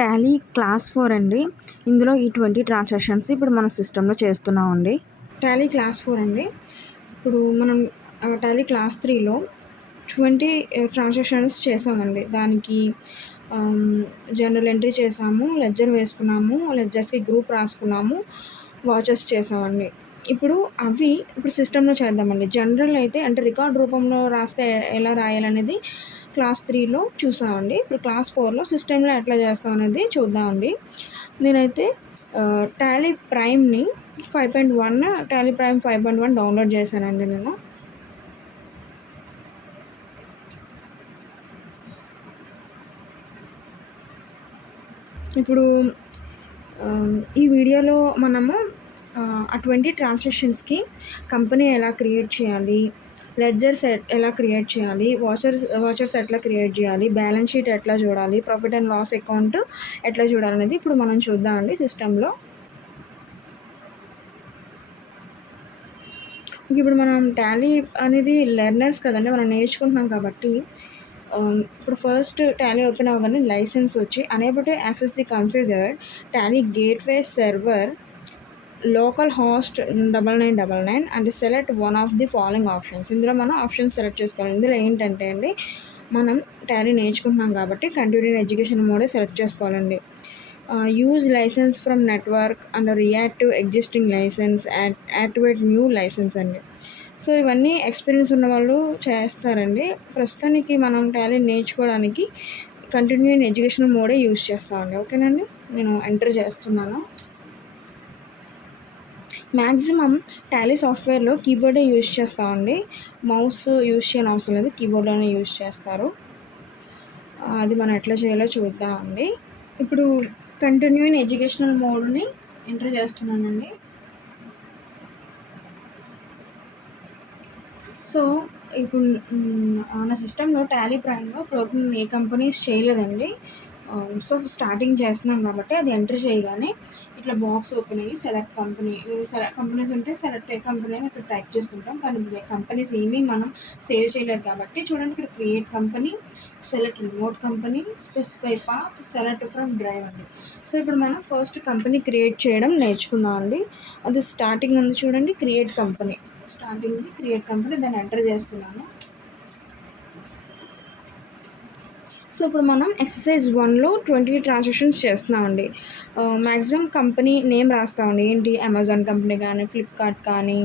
Tally class 4 అండి. ఇందులో ఈ 20 ట్రాన్సాక్షన్స్ ఇప్పుడు మన సిస్టమ్‌లో చేస్తున్నామండి. టాలీ క్లాస్ 4 అండి. ఇప్పుడు మనం టాలీ క్లాస్ 3లో 20 ట్రాన్సాక్షన్స్ చేసామండి. దానికి జనరల్ ఎంట్రీ చేసాము, లెడ్జర్ వేసుకున్నాము, లెడ్జర్స్‌కి గ్రూప్ రాసుకున్నాము, వాచెస్ చేసామండి. ఇప్పుడు సిస్టమ్‌లో చేద్దామండి. జనరల్ అయితే అంటే రికార్డ్ రూపంలో రాస్తే ఎలా రాయాలనేది క్లాస్ 3లో చూసామండి. ఇప్పుడు క్లాస్ 4లో సిస్టమ్‌లో ఎట్లా చేస్తాం అనేది చూద్దామండి. నేనైతే టాలీ ప్రైమ్‌ని 5.1 టాలీ ప్రైమ్ 5.1 డౌన్లోడ్ చేశానండి నేను. ఇప్పుడు ఈ వీడియోలో మనము ఆ 20 ట్రాన్సాక్షన్స్‌కి కంపెనీ ఎలా క్రియేట్ చేయాలి, లెడ్జర్స్ ఎలా క్రియేట్ చేయాలి, వాచర్స్ ఎట్లా క్రియేట్ చేయాలి, బ్యాలెన్స్ షీట్ ఎట్లా చూడాలి, ప్రాఫిట్ అండ్ లాస్ అకౌంట్ ఎట్లా చూడాలనేది ఇప్పుడు మనం చూద్దామండి సిస్టంలో. ఇప్పుడు మనం టాలీ అనేది లెర్నర్స్ కదండి, మనం నేర్చుకుంటున్నాం కాబట్టి ఇప్పుడు ఫస్ట్ టాలీ ఓపెన్ అవ్వగానే లైసెన్స్ వచ్చి enable to access the configured Tally gateway server local host 9999 and select one of the following options. ఇందులో మనం ఆప్షన్స్ సెలెక్ట్ చేసుకోవాలి. ఇందులో ఏంటంటే అండి, మనం టాలీ నేర్చుకుంటున్నాం కాబట్టి కంటిన్యూ ఎడ్యుకేషన్ మోడే సెలెక్ట్ చేసుకోవాలండి. Use license from network and reactive existing license, activate new license అండి. సో ఇవన్నీ ఎక్స్పీరియన్స్ ఉన్న వాళ్ళు చేస్తారండి. ప్రస్తుతానికి మనం టాలీ నేర్చుకోవడానికి కంటిన్యూ ఎడ్యుకేషన్ మోడే యూజ్ చేస్తామండి. ఓకేనండి, నేను ఎంటర్ చేస్తున్నాను. మ్యాక్సిమం టాలీ సాఫ్ట్వేర్లో కీబోర్డే యూజ్ చేస్తామండి. మౌస్ యూజ్ చేయని అవసరం లేదు, కీబోర్డ్లోనే యూజ్ చేస్తారు. అది మనం ఎట్లా చేయాలో చూద్దామండి. ఇప్పుడు కంటిన్యూ ఇన్ ఎడ్యుకేషనల్ మోడ్ని ఎంటర్ చేస్తున్నానండి. సో ఇప్పుడు నా సిస్టంలో టాలీ ప్రైమ్లో ఇప్పుడు ఏ కంపెనీస్ చేయలేదండి. సో స్టార్టింగ్ చేస్తున్నాం కాబట్టి అది ఎంటర్ చేయగానే ఇట్లా బాక్స్ ఓపెన్ అయ్యి సెలెక్ట్ కంపెనీస్ ఉంటే సెలెక్ట్ ఏ కంపెనీ అని ఇక్కడ టైప్ చేసుకుంటాం. కానీ కంపెనీస్ ఏమీ మనం సేవ్ చేయలేదు కాబట్టి చూడండి, ఇక్కడ create company, select remote company, specify path, select from drive అండి. సో ఇప్పుడు మనం ఫస్ట్ కంపెనీ క్రియేట్ చేయడం నేర్చుకుందాం అండి. అది స్టార్టింగ్ ఉంది చూడండి, క్రియేట్ కంపెనీ దాన్ని ఎంటర్ చేస్తున్నాను. సో ఇప్పుడు మనం ఎక్సర్సైజ్ 1లో 20 ట్రాన్సాక్షన్స్ చేస్తున్నామండి. మ్యాక్సిమం కంపెనీ నేమ్ రాస్తామండి. ఏంటి, అమెజాన్ కంపెనీ కానీ, ఫ్లిప్కార్ట్ కానీ,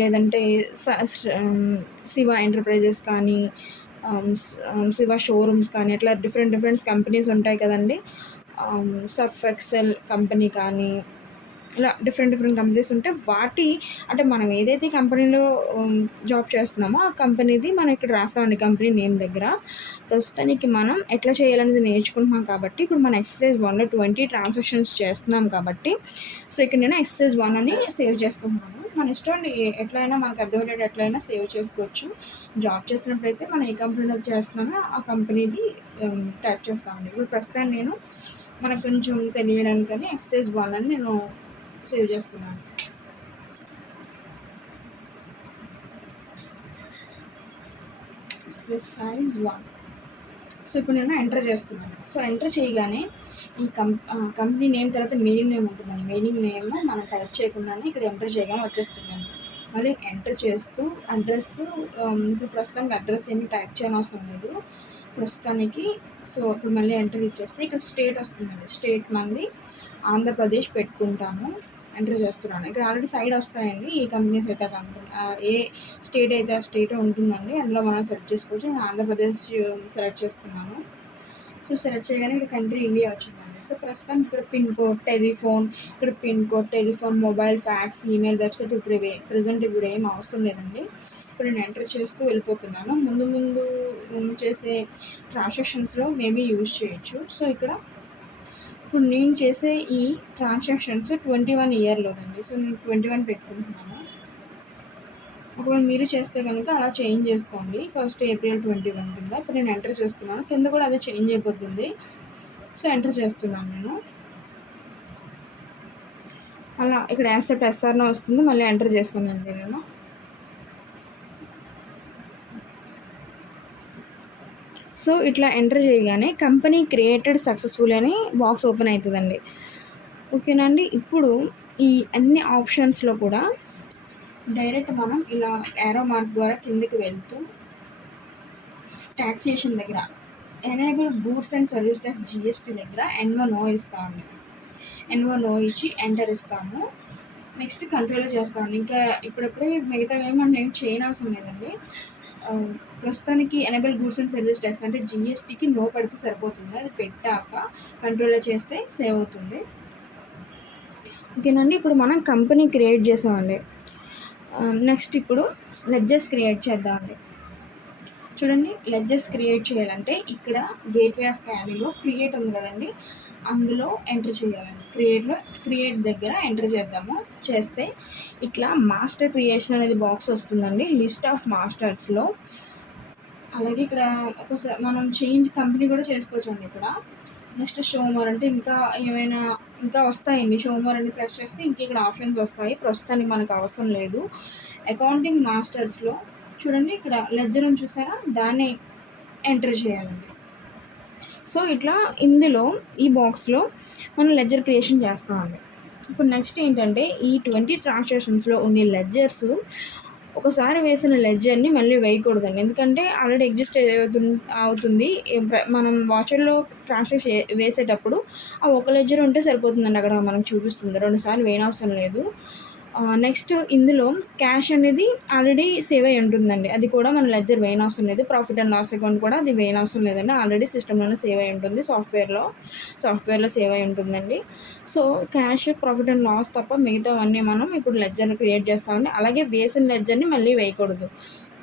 లేదంటే శివ ఎంటర్ప్రైజెస్ కానీ, శివ షోరూమ్స్ కానీ, అట్లా డిఫరెంట్ కంపెనీస్ ఉంటాయి కదండి. సర్ఫ్ ఎక్సెల్ కంపెనీ కానీ, ఇలా డిఫరెంట్ కంపెనీస్ ఉంటే వాటి అంటే మనం ఏదైతే కంపెనీలో జాబ్ చేస్తున్నామో ఆ కంపెనీది మనం ఇక్కడ రాస్తామండి కంపెనీ నేమ్ దగ్గర. ప్రస్తుతానికి మనం ఎట్లా చేయాలనేది నేర్చుకుంటున్నాం కాబట్టి ఇప్పుడు మన ఎక్సర్సైజ్ 1లో 20 ట్రాన్సాక్షన్స్ చేస్తున్నాం కాబట్టి సో ఇక్కడ నేను ఎక్సర్సైజ్ 1 అని సేవ్ చేసుకుంటున్నాను. మన ఇష్టం అండి, ఎట్లయినా మనకు అర్థమయ్యేటట్టు ఎట్లయినా సేవ్ చేసుకోవచ్చు. జాబ్ చేస్తున్నప్పుడైతే మనం ఏ కంపెనీలో చేస్తున్నామో ఆ కంపెనీది టైప్ చేస్తామండి. ఇప్పుడు ప్రస్తుతాన్ని నేను మనకు కొంచెం తెలియడానికని ఎక్సర్సైజ్ 1 అని నేను సేవ్ చేస్తున్నాను. ఎక్సర్సైజ్ 1. సో ఇప్పుడు నేను ఎంటర్ చేస్తున్నాను. సో ఎంటర్ చేయగానే ఈ కంపెనీ నేమ్ తర్వాత మెయిలింగ్ నేమ్ ఉంటుందండి. మెయిలింగ్ నేమ్ మనం టైప్ చేయకుండానే ఇక్కడ ఎంటర్ చేయగానే వచ్చేస్తుందండి. మళ్ళీ ఎంటర్ చేస్తూ అడ్రస్, ఇప్పుడు ప్రస్తుతానికి అడ్రస్ ఏమి టైప్ చేయని అవసరం లేదు ప్రస్తుతానికి. సో ఇప్పుడు మళ్ళీ ఎంటర్ ఇచ్చేస్తే ఇక్కడ స్టేట్ వస్తుందండి. స్టేట్ మంది ఆంధ్రప్రదేశ్ పెట్టుకుంటాము. ఎంటర్ చేస్తున్నాను. ఇక్కడ ఆల్రెడీ సైడ్ వస్తాయండి ఏ కంపెనీస్ అయితే ఆ కంపెనీ, ఏ స్టేట్ అయితే ఆ స్టేట్ ఉంటుందండి. అందులో మనం సెలెక్ట్ చేసుకోవచ్చు. నేను ఆంధ్రప్రదేశ్ సెలెక్ట్ చేస్తున్నాను. సో సెలెక్ట్ చేయగానే ఇక్కడ కంట్రీ ఇండియా వచ్చిందండి. సో ప్రస్తుతానికి ఇక్కడ pin code, telephone, mobile, fax, email, website ఇప్పుడు ఏం అవసరం లేదండి. ఇప్పుడు నేను ఎంటర్ చేస్తూ వెళ్ళిపోతున్నాను. ముందు చేసే ట్రాన్సాక్షన్స్లో మేబీ యూజ్ చేయొచ్చు. సో ఇక్కడ ఇప్పుడు నేను చేసే ఈ ట్రాన్సాక్షన్స్ 21 ఇయర్లోదండి. సో నేను 21 పెట్టుకుంటున్నాను. ఒకవేళ మీరు చేస్తే కనుక అలా చేంజ్ చేసుకోండి. 1 ఏప్రిల్ 21 కింద ఇప్పుడు నేను ఎంటర్ చేస్తున్నాను. కింద కూడా అదే చేంజ్ అయిపోతుంది. సో ఎంటర్ చేస్తున్నాను నేను. అలా ఇక్కడ యాక్సెప్ట్ ఎస్ఆర్నో వస్తుంది. మళ్ళీ ఎంటర్ చేస్తానండి నేను. సో ఇట్లా ఎంటర్ చేయగానే కంపెనీ క్రియేటెడ్ సక్సెస్ఫుల్ అని బాక్స్ ఓపెన్ అవుతుందండి. ఓకేనా అండి. ఇప్పుడు ఈ అన్ని ఆప్షన్స్లో కూడా డైరెక్ట్ మనం ఇలా యారో మార్క్ ద్వారా కిందకి వెళ్తూ ట్యాక్సేషన్ దగ్గర enable goods and service tax GST దగ్గర N1O ఇస్తామండి. N1O ఇచ్చి ఎంటర్ ఇస్తాము. నెక్స్ట్ కంట్రోల్ చేస్తామండి. ఇంకా ఇప్పుడప్పుడే మిగతావి మనం ఏం చేయనవసరం లేదండి. ప్రస్తుతానికి enable goods and service tax అంటే జిఎస్టీకి నో పడితే సరిపోతుంది. అది పెట్టాక కంట్రోల్ చేస్తే సేవ్ అవుతుంది. ఓకేనండి. ఇప్పుడు మనం కంపెనీ క్రియేట్ చేసామండి. నెక్స్ట్ ఇప్పుడు లెడ్జర్స్ క్రియేట్ చేద్దామండి. చూడండి, లెడ్జర్స్ క్రియేట్ చేయాలంటే ఇక్కడ గేట్వే ఆఫ్ టాలీలో క్రియేట్ ఉంది కదండి, అందులో ఎంటర్ చేయాలండి. క్రియేట్ దగ్గర ఎంటర్ చేద్దాము. చేస్తే ఇట్లా మాస్టర్ క్రియేషన్ అనేది బాక్స్ వస్తుందండి. లిస్ట్ ఆఫ్ మాస్టర్స్లో అలాగే ఇక్కడ ఒకసారి మనం చేంజ్ కంపెనీ కూడా చేసుకోవచ్చండి. ఇక్కడ నెక్స్ట్ షోమోర్ అంటే ఇంకా వస్తాయండి. షోమోర్ అని ప్రెస్ చేస్తే ఇక్కడ ఆప్షన్స్ వస్తాయి. ప్రస్తుతానికి మనకు అవసరం లేదు. అకౌంటింగ్ మాస్టర్స్లో చూడండి, ఇక్కడ లెడ్జర్ అని చూసారా, దాన్ని ఎంటర్ చేయాలండి. సో ఇట్లా ఇందులో ఈ బాక్స్లో మనం లెడ్జర్ క్రియేషన్ చేస్తామండి. ఇప్పుడు నెక్స్ట్ ఏంటంటే ఈ 20 ట్రాన్సాక్షన్స్లో ఉండే లెడ్జర్స్ ఒకసారి వేసిన లెడ్జర్ని మళ్ళీ వేయకూడదండి. ఎందుకంటే ఆల్రెడీ ఎగ్జిస్ట్ అవుతుంది. మనం వాచర్లో ట్రాన్సాక్షన్ వేసేటప్పుడు ఆ ఒక లెడ్జర్ ఉంటే సరిపోతుందండి. అక్కడ మనకు చూపిస్తుంది, 2 సార్లు వేయనవసరం లేదు. నెక్స్ట్ ఇందులో క్యాష్ అనేది ఆల్రెడీ సేవ్ అయి ఉంటుందండి. అది కూడా మన లెడ్జర్ వేయనవసరం లేదు. ప్రాఫిట్ అండ్ లాస్ అకౌంట్ కూడా అది వేయనవసరం లేదండి. ఆల్రెడీ సిస్టంలోనే సేవ్ అయి ఉంటుంది. సాఫ్ట్వేర్లో సేవ్ అయి ఉంటుందండి. So cash, profit and loss తప్ప మిగతావన్నీ మనం ఇప్పుడు లెడ్జర్ని క్రియేట్ చేస్తామండి. అలాగే వేసిన లెడ్జర్ని మళ్ళీ వేయకూడదు.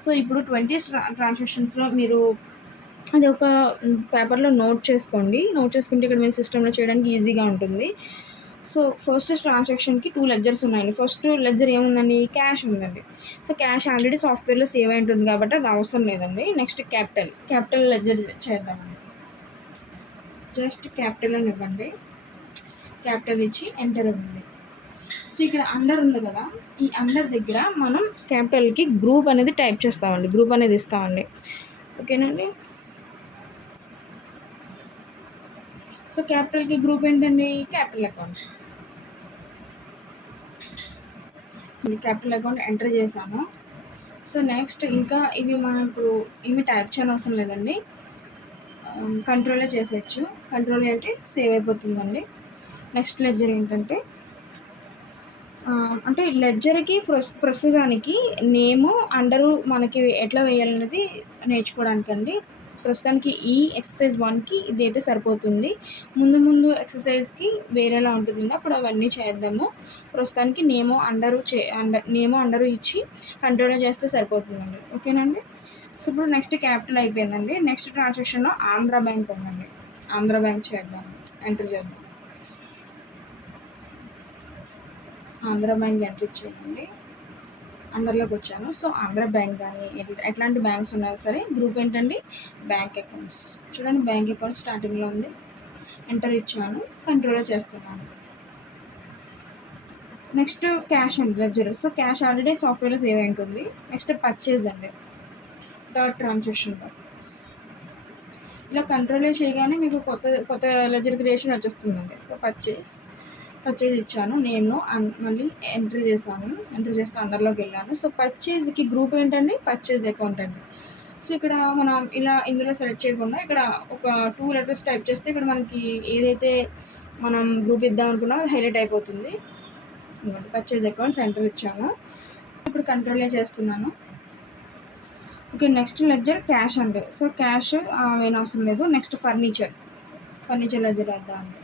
సో ఇప్పుడు 20 ట్రాన్సాక్షన్స్లో మీరు అది ఒక పేపర్లో నోట్ చేసుకుంటే ఇక్కడ మేము సిస్టంలో చేయడానికి ఈజీగా ఉంటుంది. సో ఫస్ట్ ట్రాన్సాక్షన్కి 2 లెడ్జర్స్ ఉన్నాయండి. ఫస్ట్ లెడ్జర్ ఏముందండి, క్యాష్ ఉందండి. సో క్యాష్ ఆల్రెడీ సాఫ్ట్వేర్లో సేవ్ అయి ఉంటుంది కాబట్టి అది అవసరం లేదండి. నెక్స్ట్ క్యాపిటల్ లెడ్జర్ చేద్దామండి. జస్ట్ క్యాపిటల్ అని ఇవ్వండి. క్యాపిటల్ ఇచ్చి ఎంటర్ ఇవ్వండి. సో ఇక్కడ అండర్ ఉంది కదా, ఈ అండర్ దగ్గర మనం క్యాపిటల్కి గ్రూప్ అనేది టైప్ చేస్తామండి. గ్రూప్ అనేది ఇస్తామండి. ఓకేనండి. సో క్యాపిటల్కి గ్రూప్ ఏంటండి, capital account. Capital account enter చేశాను. సో నెక్స్ట్ ఇంకా ఇవి మనం ఇప్పుడు ఇవి టైప్ చేయని అవసరం లేదండి. కంట్రోలే చేసేయచ్చు. కంట్రోల్ అంటే సేవ్ అయిపోతుందండి. నెక్స్ట్ లెడ్జర్ ఏంటంటే అంటే లెడ్జర్కి ప్రస్తుతానికి నేము అండరు మనకి ఎట్లా వేయాలనేది నేర్చుకోవడానికండి. ప్రస్తుతానికి ఈ ఎక్సర్సైజ్ 1కి ఇది అయితే సరిపోతుంది. ముందు ఎక్సర్సైజ్కి వేరేలా ఉంటుందండి. అప్పుడు అవన్నీ చేద్దాము. ప్రస్తుతానికి నేమో అండరు ఇచ్చి కంట్రోల్ చేస్తే సరిపోతుందండి. ఓకేనండి. సో ఇప్పుడు నెక్స్ట్ క్యాపిటల్ అయిపోయిందండి. నెక్స్ట్ ట్రాన్సాక్షన్లో ఆంధ్ర బ్యాంక్ ఉందండి. ఆంధ్ర బ్యాంక్ చేద్దాం, ఎంటర్ చేద్దాం. ఆంధ్ర బ్యాంక్ ఎంటర్ చేయండి. అండర్లోకి వచ్చాను. సో ఆంధ్ర బ్యాంక్ కానీ ఎట్లాంటి బ్యాంక్స్ ఉన్నా సరే గ్రూప్ ఏంటండి, బ్యాంక్ అకౌంట్స్. చూడండి, బ్యాంక్ అకౌంట్ స్టార్టింగ్లో ఉంది. ఎంటర్ ఇచ్చాను, కంట్రోల్ చేస్తున్నాను. నెక్స్ట్ క్యాష్ అండి, లెడ్జర్. సో క్యాష్ ఆల్రెడీ సాఫ్ట్వేర్లో సేవ్ అయి ఉంటుంది. నెక్స్ట్ పర్చేజ్ అండి, థర్డ్ ట్రాన్సాక్షన్లో. ఇలా కంట్రోల్ చేయగానే మీకు కొత్త లెడ్జర్ క్రియేషన్ వచ్చేస్తుందండి. సో పర్చేజ్ ఇచ్చాను. నేను మళ్ళీ ఎంటర్ చేస్తూ అండర్లోకి వెళ్ళాను. సో పర్చేజ్కి గ్రూప్ ఏంటండి, పర్చేజ్ అకౌంట్ అండి. సో ఇక్కడ మనం ఇందులో సెలెక్ట్ చేయకుండా ఇక్కడ ఒక 2 లెటర్స్ టైప్ చేస్తే ఇక్కడ మనకి ఏదైతే మనం గ్రూప్ ఇద్దాం అనుకున్నామో అది హైలైట్ అయిపోతుంది. పర్చేజ్ అకౌంట్స్ ఎంటర్ ఇచ్చాను. ఇప్పుడు కంట్రోల్ చేస్తున్నాను. ఓకే, నెక్స్ట్ లెడ్జర్ క్యాష్ అండి. సో క్యాష్ ఏం అవసరం లేదు. నెక్స్ట్ ఫర్నిచర్ లెడ్జర్ వేద్దామండి.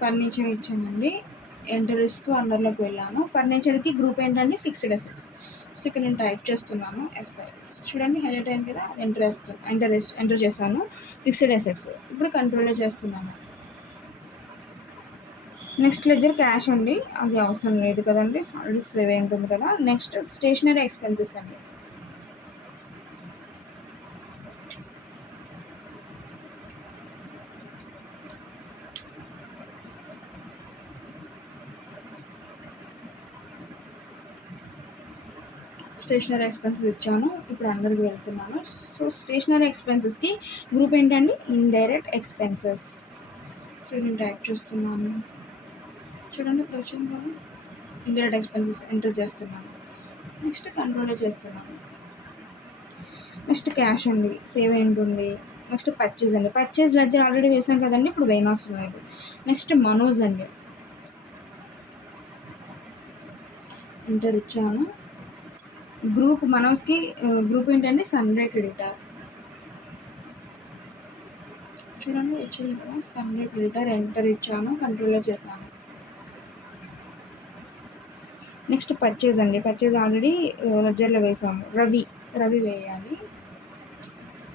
ఫర్నిచర్ ఇచ్చానండి. ఎంటర్ ఇస్తూ అండర్లోకి వెళ్ళాను. ఫర్నిచర్కి గ్రూప్ ఏంటంటే ఫిక్స్డ్ అసెట్స్. సో ఇక్కడ నేను టైప్ చేస్తున్నాను FI. చూడండి, హైలైట్ అయింది కదా, ఎంటర్ చేశాను, ఫిక్స్డ్ అసెట్స్. ఇప్పుడు కంట్రోల్ చేస్తున్నాను. నెక్స్ట్ లెడ్జర్ క్యాష్ అండి, అది అవసరం లేదు కదండి, ఆల్రెడీ సేవ్ అయి ఉంటుంది కదా. నెక్స్ట్ స్టేషనరీ ఎక్స్పెన్సెస్ అండి. స్టేషనరీ ఎక్స్పెన్సెస్ ఇచ్చాను. ఇప్పుడు అందరికి వెళ్తున్నాను. సో స్టేషనరీ ఎక్స్పెన్సెస్కి గ్రూప్ ఏంటండి, ఇండైరెక్ట్ ఎక్స్పెన్సెస్. సో నేను టైప్ చేస్తున్నాను, చూడండి ఇప్పుడు వచ్చింది కదా. ఇండైరెక్ట్ ఎక్స్పెన్సెస్ ఎంటర్ చేస్తున్నాను. నెక్స్ట్ కంట్రోల్ చేస్తున్నాను. నెక్స్ట్ క్యాష్ అండి, సేవ్ అయి ఉంటుంది. నెక్స్ట్ పర్చేజ్ అండి, పర్చేజ్ లెడ్జర్ ఆల్రెడీ వేసాం కదండి, ఇప్పుడు వేయనవసరం లేదు. నెక్స్ట్ మనోజ్ అండి, ఎంటర్ ఇచ్చాను. గ్రూప్ మనోజ్కి గ్రూప్ ఏంటంటే సన్రే క్రెడిటర్. చూడండి వచ్చింది కదా, సన్రే క్రెడిటర్ ఎంటర్ ఇచ్చాను, కంట్రోల్లో చేశాను. నెక్స్ట్ పర్చేజ్ అండి, పర్చేజ్ ఆల్రెడీ లెడ్జర్లో వేసాము. రవి వేయాలి.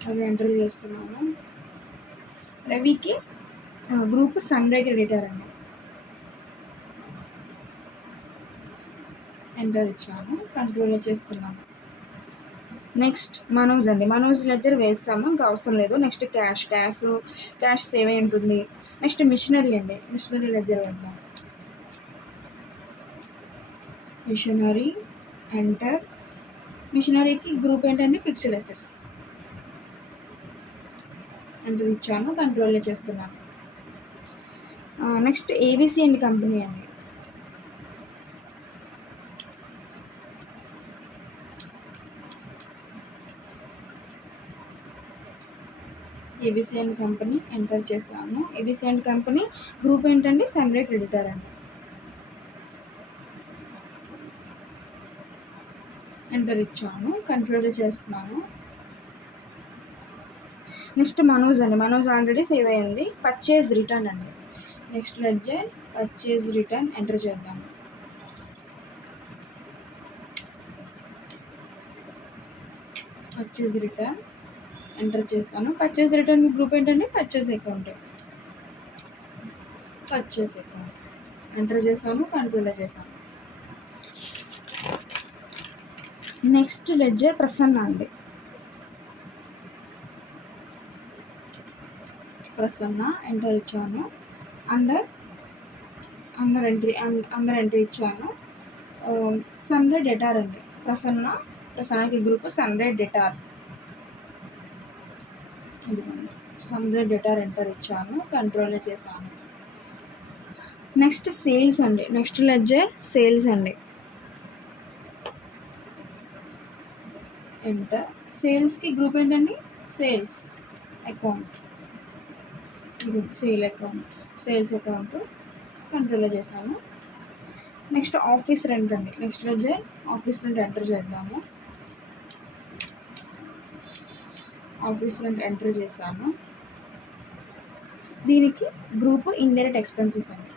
రవి ఎంటర్ చేస్తున్నాను. రవికి గ్రూప్ సన్రే క్రెడిటర్ అండి, ఎంటర్ ఇచ్చాను, కంట్రోల్లో చేస్తున్నాను. నెక్స్ట్ మనోజ్ అండి, మనోజ్ లెడ్జర్ వేస్తాము, ఇంకా అవసరం లేదు. నెక్స్ట్ క్యాష్ సేవ్ అయి ఉంటుంది. నెక్స్ట్ మిషనరీ అండి, మిషనరీ లెడ్జర్ వేద్దాం. Machinery enter. మిషనరీకి గ్రూప్ ఏంటంటే ఫిక్స్డ్ అసెట్స్, ఎంటర్ ఇచ్చాను, కంట్రోల్లో చేస్తున్నాను. నెక్స్ట్ ఏబిసి అండ్ కంపెనీ అండి, ఏబిసి అండ్ కంపెనీ ఎంటర్ చేశాను. ఏబిసి అండ్ కంపెనీ గ్రూప్ ఏంటంటే సన్రే క్రెడిటర్ అండి, ఎంటర్ ఇచ్చాను, కంట్రోల్ చేస్తున్నాను. నెక్స్ట్ మనోజ్ అండి, మనోజ్ ఆల్రెడీ సేవ్ అయ్యింది. పర్చేజ్ రిటర్న్ అండి, next ledger purchase return enter చేద్దాం. పర్చేజ్ రిటర్న్ ఎంటర్ చేస్తాను. పర్చేజ్ రిటర్న్ గ్రూప్ ఏంటంటే పర్చేజ్ అకౌంట్ ఎంటర్ చేశాను, కంట్రోల్ చేశాను. నెక్స్ట్ లెడ్జర్ ప్రసన్న అండి, ప్రసన్న ఎంటర్ ఇచ్చాను. అండర్ ఎంట్రీ ఇచ్చాను. సన్రే డెటార్ అండి, ప్రసన్నకి group sundry debtor, sundry debtor enter ఇచ్చాను, కంట్రోల్ చేశాను. నెక్స్ట్ సేల్స్ అండి, నెక్స్ట్ లెడ్జర్ సేల్స్ అండి, ఎంటర్. సేల్స్కి గ్రూప్ ఏంటండి, సేల్స్ అకౌంట్, సేల్స్ అకౌంట్ కంట్రోల్లో చేశాను. నెక్స్ట్ ఆఫీస్ రెంట్ అండి, next ledger office rent enter చేద్దాము. ఆఫీస్ రెంట్ ఎంటర్ చేశాను. దీనికి గ్రూప్ ఇండైరెక్ట్ ఎక్స్పెన్సెస్ అండి,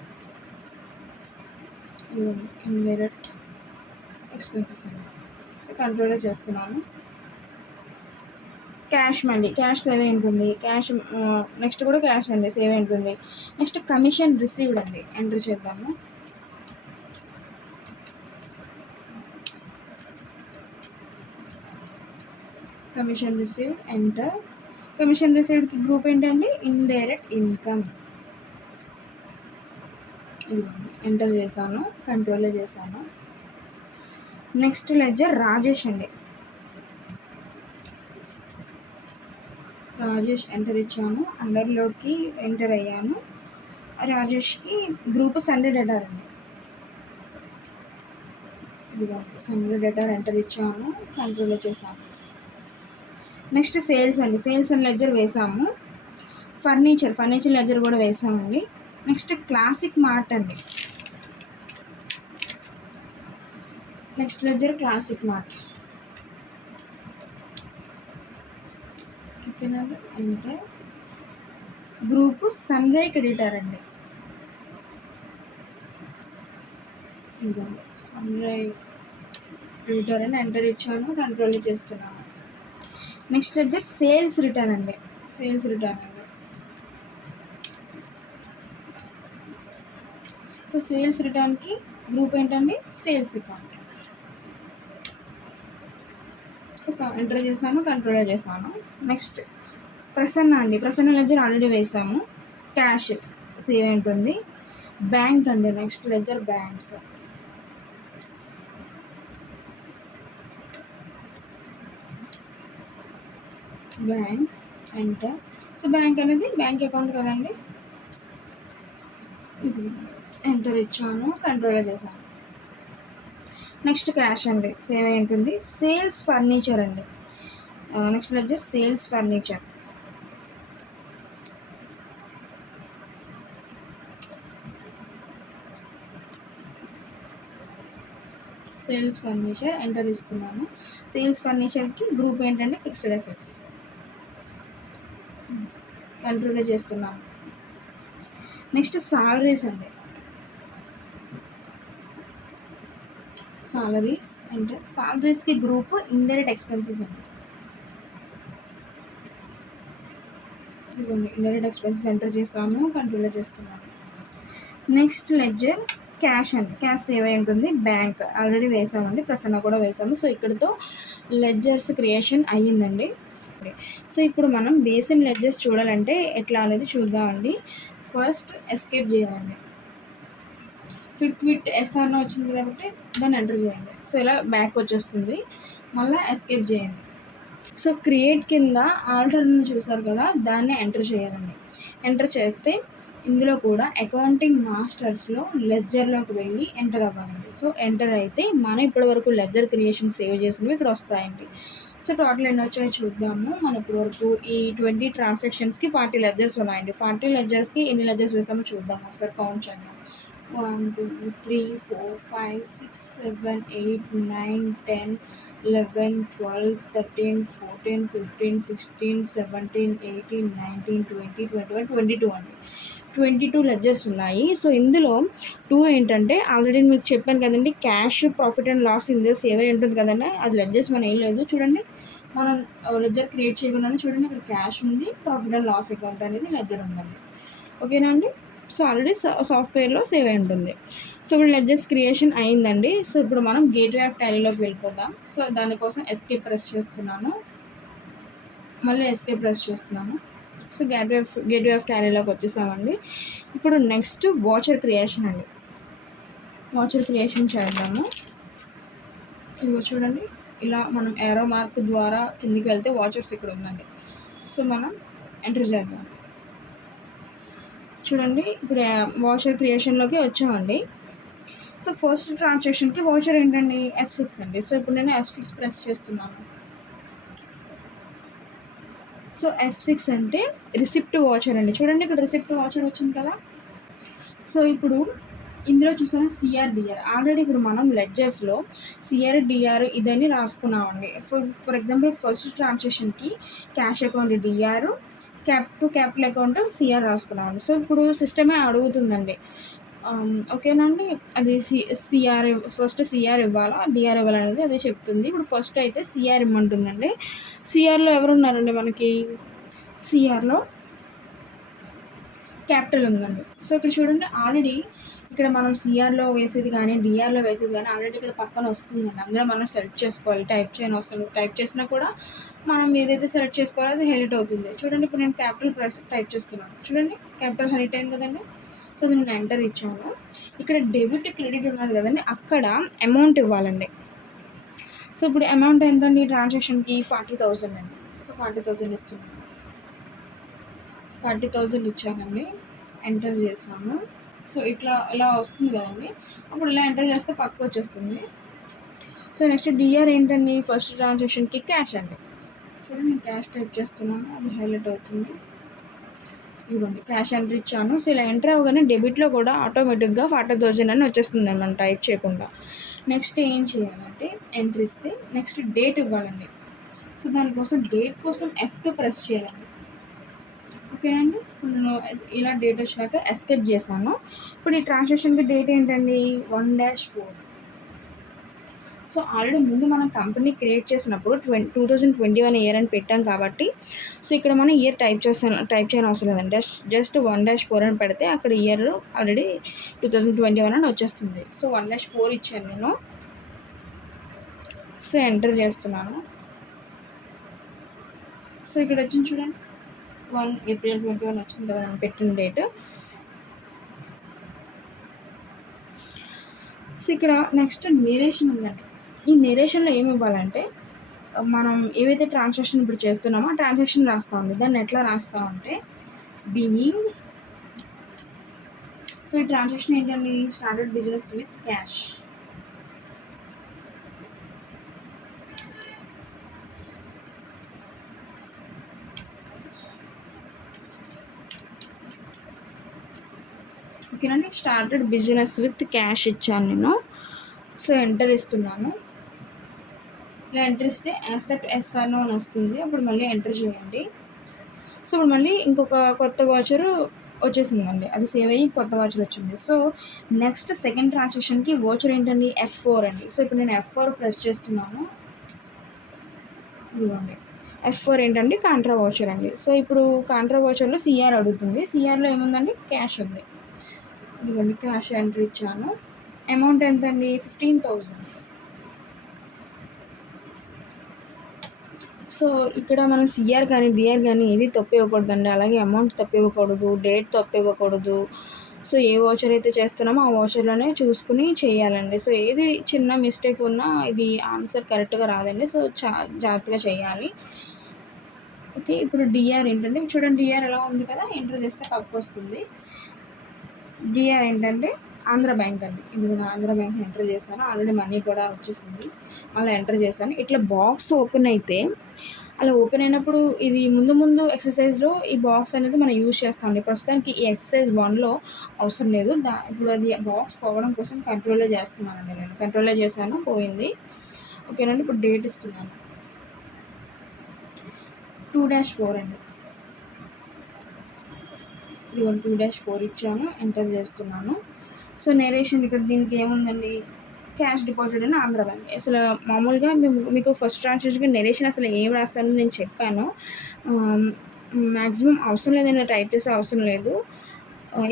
ఇండైరెక్ట్ ఎక్స్పెన్సెస్ అండి. సో కంట్రోల్లో చేస్తున్నాను. క్యాష్ మళ్ళీ క్యాష్ సేవ్ అయి ఉంటుంది. నెక్స్ట్ కూడా క్యాష్ అండి, సేవ్ అయి ఉంటుంది. నెక్స్ట్ కమిషన్ రిసీవ్డ్ అండి, ఎంటర్ చేద్దాము. Commission received enter. కమిషన్ రిసీవ్డ్కి గ్రూప్ ఏంటండి, ఇండైరెక్ట్ ఇన్కమ్, ఎంటర్ చేశాను, కంట్రోల్లో చేశాను. నెక్స్ట్ లెడ్జర్ రాజేష్ అండి, రాజేష్ ఎంటర్ ఇచ్చాను, అండర్లోకి ఎంటర్ అయ్యాను. రాజేష్కి గ్రూప్ సన్రే డెటార్ అండి, సన్రే డెటార్ ఎంటర్ ఇచ్చాను, కంట్రోల్లో చేశాను. నెక్స్ట్ సేల్స్ అండి, సేల్స్ అండ్ లెడ్జర్ వేసాము. ఫర్నిచర్ లెడ్జర్ కూడా వేసామండి. నెక్స్ట్ క్లాసిక్ మార్ట్ అండి, నెక్స్ట్ లెడ్జర్ క్లాసిక్ మార్ట్, ఓకేనా. అంటే గ్రూప్ సన్రే క్రెడిటర్ అండి, సన్రే క్రెడిటర్ అని ఎంటర్ ఇచ్చాను, కంట్రోల్ చేస్తున్నాను. నెక్స్ట్ లెడ్జర్ సేల్స్ రిటర్న్ అండి, సో సేల్స్ రిటర్న్కి గ్రూప్ ఏంటండి, సేల్స్ అకౌంట్. సో ఎంటర్ చేశాను, కంట్రోల్ చేశాను. నెక్స్ట్ ప్రసన్న అండి, ప్రసన్న లెడ్జర్ ఆల్రెడీ వేసాము. క్యాష్ సేవ్ ఉంటుంది. బ్యాంక్ అండి, next ledger bank, bank, enter. So bank అనేది బ్యాంక్ అకౌంట్ కదండి, ఇది ఎంటర్ ఇచ్చాను, కంట్రోల్ చేశాను. నెక్స్ట్ క్యాష్ అండి, సేవ్ అయి ఉంటుంది. సేల్స్ ఫర్నిచర్ అండి, next ledger sales furniture. Sales furniture enter ఇస్తున్నాను. సేల్స్ ఫర్నిచర్కి గ్రూప్ ఏంటంటే ఫిక్స్డ్ అసెట్స్, కంట్రోల్ చేస్తున్నాను. నెక్స్ట్ సాలరీస్ అండి, సాలరీస్ అంటే సాలరీస్కి గ్రూప్ ఇండైరెక్ట్ ఎక్స్పెన్సెస్ అండి, ఇదిగోండి ఇండైరెక్ట్ ఎక్స్పెన్సెస్ ఎంటర్ చేస్తాను, కంట్రోల్ చేస్తున్నాను. నెక్స్ట్ లెడ్జర్ క్యాష్ అండి, క్యాష్ సేవ్ అయి ఉంటుంది. బ్యాంక్ ఆల్రెడీ వేసామండి, ప్రసన్న కూడా వేసాము. సో ఇక్కడితో లెడ్జర్స్ క్రియేషన్ అయ్యిందండి. సో ఇప్పుడు మనం బేసిన్ లెడ్జర్స్ చూడాలంటే ఎట్లా అనేది చూద్దామండి. ఫస్ట్ ఎస్కేప్ చేయాలండి. సో క్విట్ ఎస్ఆర్నో వచ్చింది కాబట్టి దాన్ని ఎంటర్ చేయండి. సో ఇలా బ్యాక్ వచ్చేస్తుంది, మళ్ళీ ఎస్కేప్ చేయండి. సో క్రియేట్ కింద ఆల్టర్ని చూసారు కదా, దాన్ని ఎంటర్ చేయాలండి. ఎంటర్ చేస్తే ఇందులో కూడా అకౌంటింగ్ మాస్టర్స్లో లెడ్జర్లోకి వెళ్ళి ఎంటర్ అవ్వాలండి. సో ఎంటర్ అయితే మనం ఇప్పటివరకు లెడ్జర్ క్రియేషన్ సేవ్ చేసినవి ఇక్కడ వస్తాయండి. సో టోటల్ ఎన్ని వచ్చాయో చూద్దాము. మన ఇప్పటివరకు ఈ 20 ట్రాన్సాక్షన్స్కి 40 లెడ్జర్స్ ఉన్నాయండి. 40 లెడ్జర్స్కి ఎన్ని లెడ్జర్స్ వేసామో చూద్దాం, ఒకసారి కౌంట్ చేద్దాం. 1 2 3 4 5 6 7 8 9 10 11 12 13 14 15 16 17 18 19 20 21 22 అండి. 22 లెడ్జర్స్ ఉన్నాయి. సో ఇందులో 2 ఏంటంటే ఆల్రెడీ మీకు చెప్పాను కదండి, క్యాష్ ప్రాఫిట్ అండ్ లాస్ ఇందులో సేవ్ అయి ఉంటుంది కదండి, అది లెడ్జర్స్ మనం ఏం లేదు. చూడండి, మనం లెడ్జర్ క్రియేట్ చేయకుండానే చూడండి, ఇక్కడ క్యాష్ ఉంది, ప్రాఫిట్ అండ్ లాస్ అకౌంట్ అనేది లెడ్జర్ ఉందండి. ఓకేనా అండి. సో ఆల్రెడీ సాఫ్ట్వేర్లో సేవ్ అయి ఉంటుంది. సో ఇప్పుడు లెడ్జర్స్ క్రియేషన్ అయిందండి. సో ఇప్పుడు మనం గేట్వే ఆఫ్ టాలీలోకి వెళ్ళిపోదాం. సో దానికోసం ఎస్కేప్ ప్రెస్ చేస్తున్నాను, మళ్ళీ ఎస్కేప్ ప్రెస్ చేస్తున్నాను. సో గేట్వే ఆఫ్ టాలీలోకి వచ్చేసామండి. ఇప్పుడు నెక్స్ట్ వాచర్ క్రియేషన్ అండి, వాచర్ క్రియేషన్ చేద్దాము. ఇదిగో చూడండి, ఇలా మనం ఏరో మార్క్ ద్వారా కిందికి వెళ్తే వాచర్స్ ఇక్కడ ఉందండి. సో మనం ఎంటర్ చేద్దాం. చూడండి, ఇప్పుడు వాచర్ క్రియేషన్లోకి వచ్చామండి. సో ఫస్ట్ ట్రాన్సాక్షన్కి వాచర్ ఏంటండి, F6 అండి. సో ఇప్పుడు నేను F6 ప్రెస్ చేస్తున్నాను. సో F6 అంటే రిసిప్ట్ వాచర్ అండి. చూడండి, ఇక్కడ రిసిప్ట్ వాచర్ వచ్చింది కదా. సో ఇప్పుడు ఇందులో చూసాను CRDR, ఆల్రెడీ ఇప్పుడు మనం లెడ్జర్స్లో CRDR ఇదని రాసుకున్నామండి. ఫర్ ఎగ్జాంపుల్ ఫస్ట్ ట్రాన్సాక్షన్కి cash account DR, capital account CR రాసుకున్నామండి. సో ఇప్పుడు సిస్టమే అడుగుతుందండి, ఓకేనండి, అది సిఆర్ ఫస్ట్ CR ఇవ్వాలా DR ఇవ్వాలనేది అదే చెప్తుంది. ఇప్పుడు ఫస్ట్ అయితే CR ఇమ్మంటుందండి. CRలో ఎవరున్నారండి మనకి, CRలో క్యాపిటల్ ఉందండి. సో ఇక్కడ చూడండి, ఆల్రెడీ ఇక్కడ మనం CRలో వేసేది కానీ DRలో వేసేది కానీ ఆల్రెడీ ఇక్కడ పక్కన వస్తుందండి. అందులో మనం సెలెక్ట్ చేసుకోవాలి, టైప్ చేయని అవసరం. టైప్ చేసినా కూడా మనం ఏదైతే సెలెక్ట్ చేసుకోవాలో అది హైలైట్ అవుతుంది. చూడండి, ఇప్పుడు నేను క్యాపిటల్ టైప్ చేస్తున్నాను. చూడండి, క్యాపిటల్ హైలైట్ అయింది కదండి. సో నేను ఎంటర్ ఇచ్చాను. ఇక్కడ డెబిట్ క్రెడిట్ ఉన్నది కదండి, అక్కడ అమౌంట్ ఇవ్వాలండి. సో ఇప్పుడు అమౌంట్ ఎంతండి ట్రాన్సాక్షన్కి, 40,000 అండి. సో 40,000 ఇస్తున్నాను, 40,000 ఇచ్చానండి, ఎంటర్ చేస్తాను. సో ఇలా వస్తుంది కదండి. అప్పుడు ఇలా ఎంటర్ చేస్తే పక్క వచ్చేస్తుంది. సో నెక్స్ట్ DR ఏంటండి, ఫస్ట్ ట్రాన్సాక్షన్కి క్యాష్ అండి. చూడండి, నేను క్యాష్ టైప్ చేస్తున్నాను, అది హైలైట్ అవుతుంది. ఇవ్వండి, క్యాష్ ఎంటర్ ఇచ్చాను. సో ఇలా ఎంటర్ అవ్వగానే డెబిట్లో కూడా ఆటోమేటిక్గా 40,000 అని వచ్చేస్తుంది మనం టైప్ చేయకుండా. నెక్స్ట్ ఏం చేయాలంటే ఎంటర్ ఇస్తే నెక్స్ట్ డేట్ ఇవ్వాలండి. సో దానికోసం డేట్ కోసం F2 ప్రెస్ చేయాలండి. ఓకేనండి, నేను ఇలా డేట్ వచ్చినాక ఎస్కేప్ చేశాను. ఇప్పుడు ఈ ట్రాన్సాక్షన్కి డేట్ ఏంటండి, 1-4. సో ఆల్రెడీ ముందు మనం కంపెనీ క్రియేట్ చేసినప్పుడు 2021 ఇయర్ అని పెట్టాం కాబట్టి, సో ఇక్కడ మనం ఇయర్ టైప్ చేయని అవసరం లేదండి. జస్ట్ 1-4 అని పెడితే అక్కడ ఇయర్ ఆల్రెడీ 2021 అని వచ్చేస్తుంది. సో 1-4 ఇచ్చాను నేను. సో ఎంటర్ చేస్తున్నాను. సో ఇక్కడ వచ్చింది చూడండి, 1 April 21 వచ్చింది కదా మనం పెట్టిన డేట్. సో ఇక్కడ నెక్స్ట్ నేరేషన్ ఉందండి. ఈ నేరేషన్లో ఏమి ఇవ్వాలంటే మనం ఏవైతే ట్రాన్సాక్షన్ ఇప్పుడు చేస్తున్నామో ఆ ట్రాన్సాక్షన్ రాస్తామండి. దాన్ని ఎట్లా రాస్తామంటే బీయింగ్, సో ఈ ట్రాన్సాక్షన్ ఏంటండి, స్టార్టెడ్ బిజినెస్ విత్ క్యాష్. ఓకేనండి, స్టార్టెడ్ బిజినెస్ విత్ క్యాష్ ఇచ్చాను నేను. సో ఎంటర్ ఇస్తున్నాను. ఇలా ఎంటర్ ఇస్తే యాక్సెప్ట్ ఎస్ఆర్ నో అని వస్తుంది. అప్పుడు మళ్ళీ ఎంటర్ చేయండి. సో ఇప్పుడు మళ్ళీ ఇంకొక కొత్త వాచరు వచ్చేసిందండి, అది సేవ్ అయ్యి కొత్త వాచర్ వచ్చింది. సో నెక్స్ట్ సెకండ్ ట్రాన్సాక్షన్కి వాచర్ ఏంటండి, F4 అండి. సో ఇప్పుడు నేను F4 ప్రెస్ చేస్తున్నాను. ఇదిగోండి, F4 ఏంటండి, కాంట్రా వాచర్ అండి. సో ఇప్పుడు కాంట్రా వాచర్లో సిఆర్ అడుగుతుంది. సిఆర్లో ఏముందండి, క్యాష్ ఉంది. ఇదిగోండి క్యాష్ ఎంట్రీ ఇచ్చాను. అమౌంట్ ఎంత అండి, 15,000. సో ఇక్కడ మనం సిఆర్ కానీ డిఆర్ కానీ ఏది తప్పు ఇవ్వకూడదండి. అలాగే అమౌంట్ తప్పు ఇవ్వకూడదు, డేట్ తప్పు ఇవ్వకూడదు. సో ఏ వాచర్ అయితే చేస్తున్నామో ఆ వాచర్లోనే చూసుకుని చేయాలండి. సో ఏది చిన్న మిస్టేక్ ఉన్నా ఇది ఆన్సర్ కరెక్ట్గా రాదండి. సో జాగ్రత్తగా చేయాలి. ఓకే, ఇప్పుడు డిఆర్ ఏంటంటే చూడండి, డిఆర్ ఎలా ఉంది కదా, ఎంటర్ చేస్తే పక్కకు వస్తుంది. డిఆర్ ఏంటంటే ఆంధ్ర బ్యాంక్ అండి. ఇది నేను ఆంధ్ర బ్యాంక్ ఎంటర్ చేశాను. ఆల్రెడీ మనీ కూడా వచ్చేసింది, మళ్ళీ ఎంటర్ చేశాను. ఇట్లా బాక్స్ ఓపెన్ అయితే, అలా ఓపెన్ అయినప్పుడు ఇది ముందు ఎక్సర్సైజ్లో ఈ బాక్స్ అనేది మనం యూజ్ చేస్తామండి. ప్రస్తుతానికి ఈ ఎక్సర్సైజ్ 1లో అవసరం లేదు. ఇప్పుడు అది బాక్స్ పోవడం కోసం కంట్రోలే చేస్తున్నానండి. నేను కంట్రోలే చేశాను, పోయింది. ఓకేనండి, ఇప్పుడు డేట్ ఇస్తున్నాను, 2-4 అండి. ఇది 2-4 ఇచ్చాను, ఎంటర్ చేస్తున్నాను. సో నేరేషన్ ఇక్కడ దీనికి ఏముందండి, క్యాష్ డిపాజిట్ అని ఆంధ్ర బ్యాంక్. అసలు మామూలుగా మీకు ఫస్ట్ ట్రాన్సాక్షన్కి నెరేషన్ అసలు ఏం రాస్తానని నేను చెప్పాను. మ్యాక్సిమం అవసరం లేదండి, టైప్ చేసే అవసరం లేదు.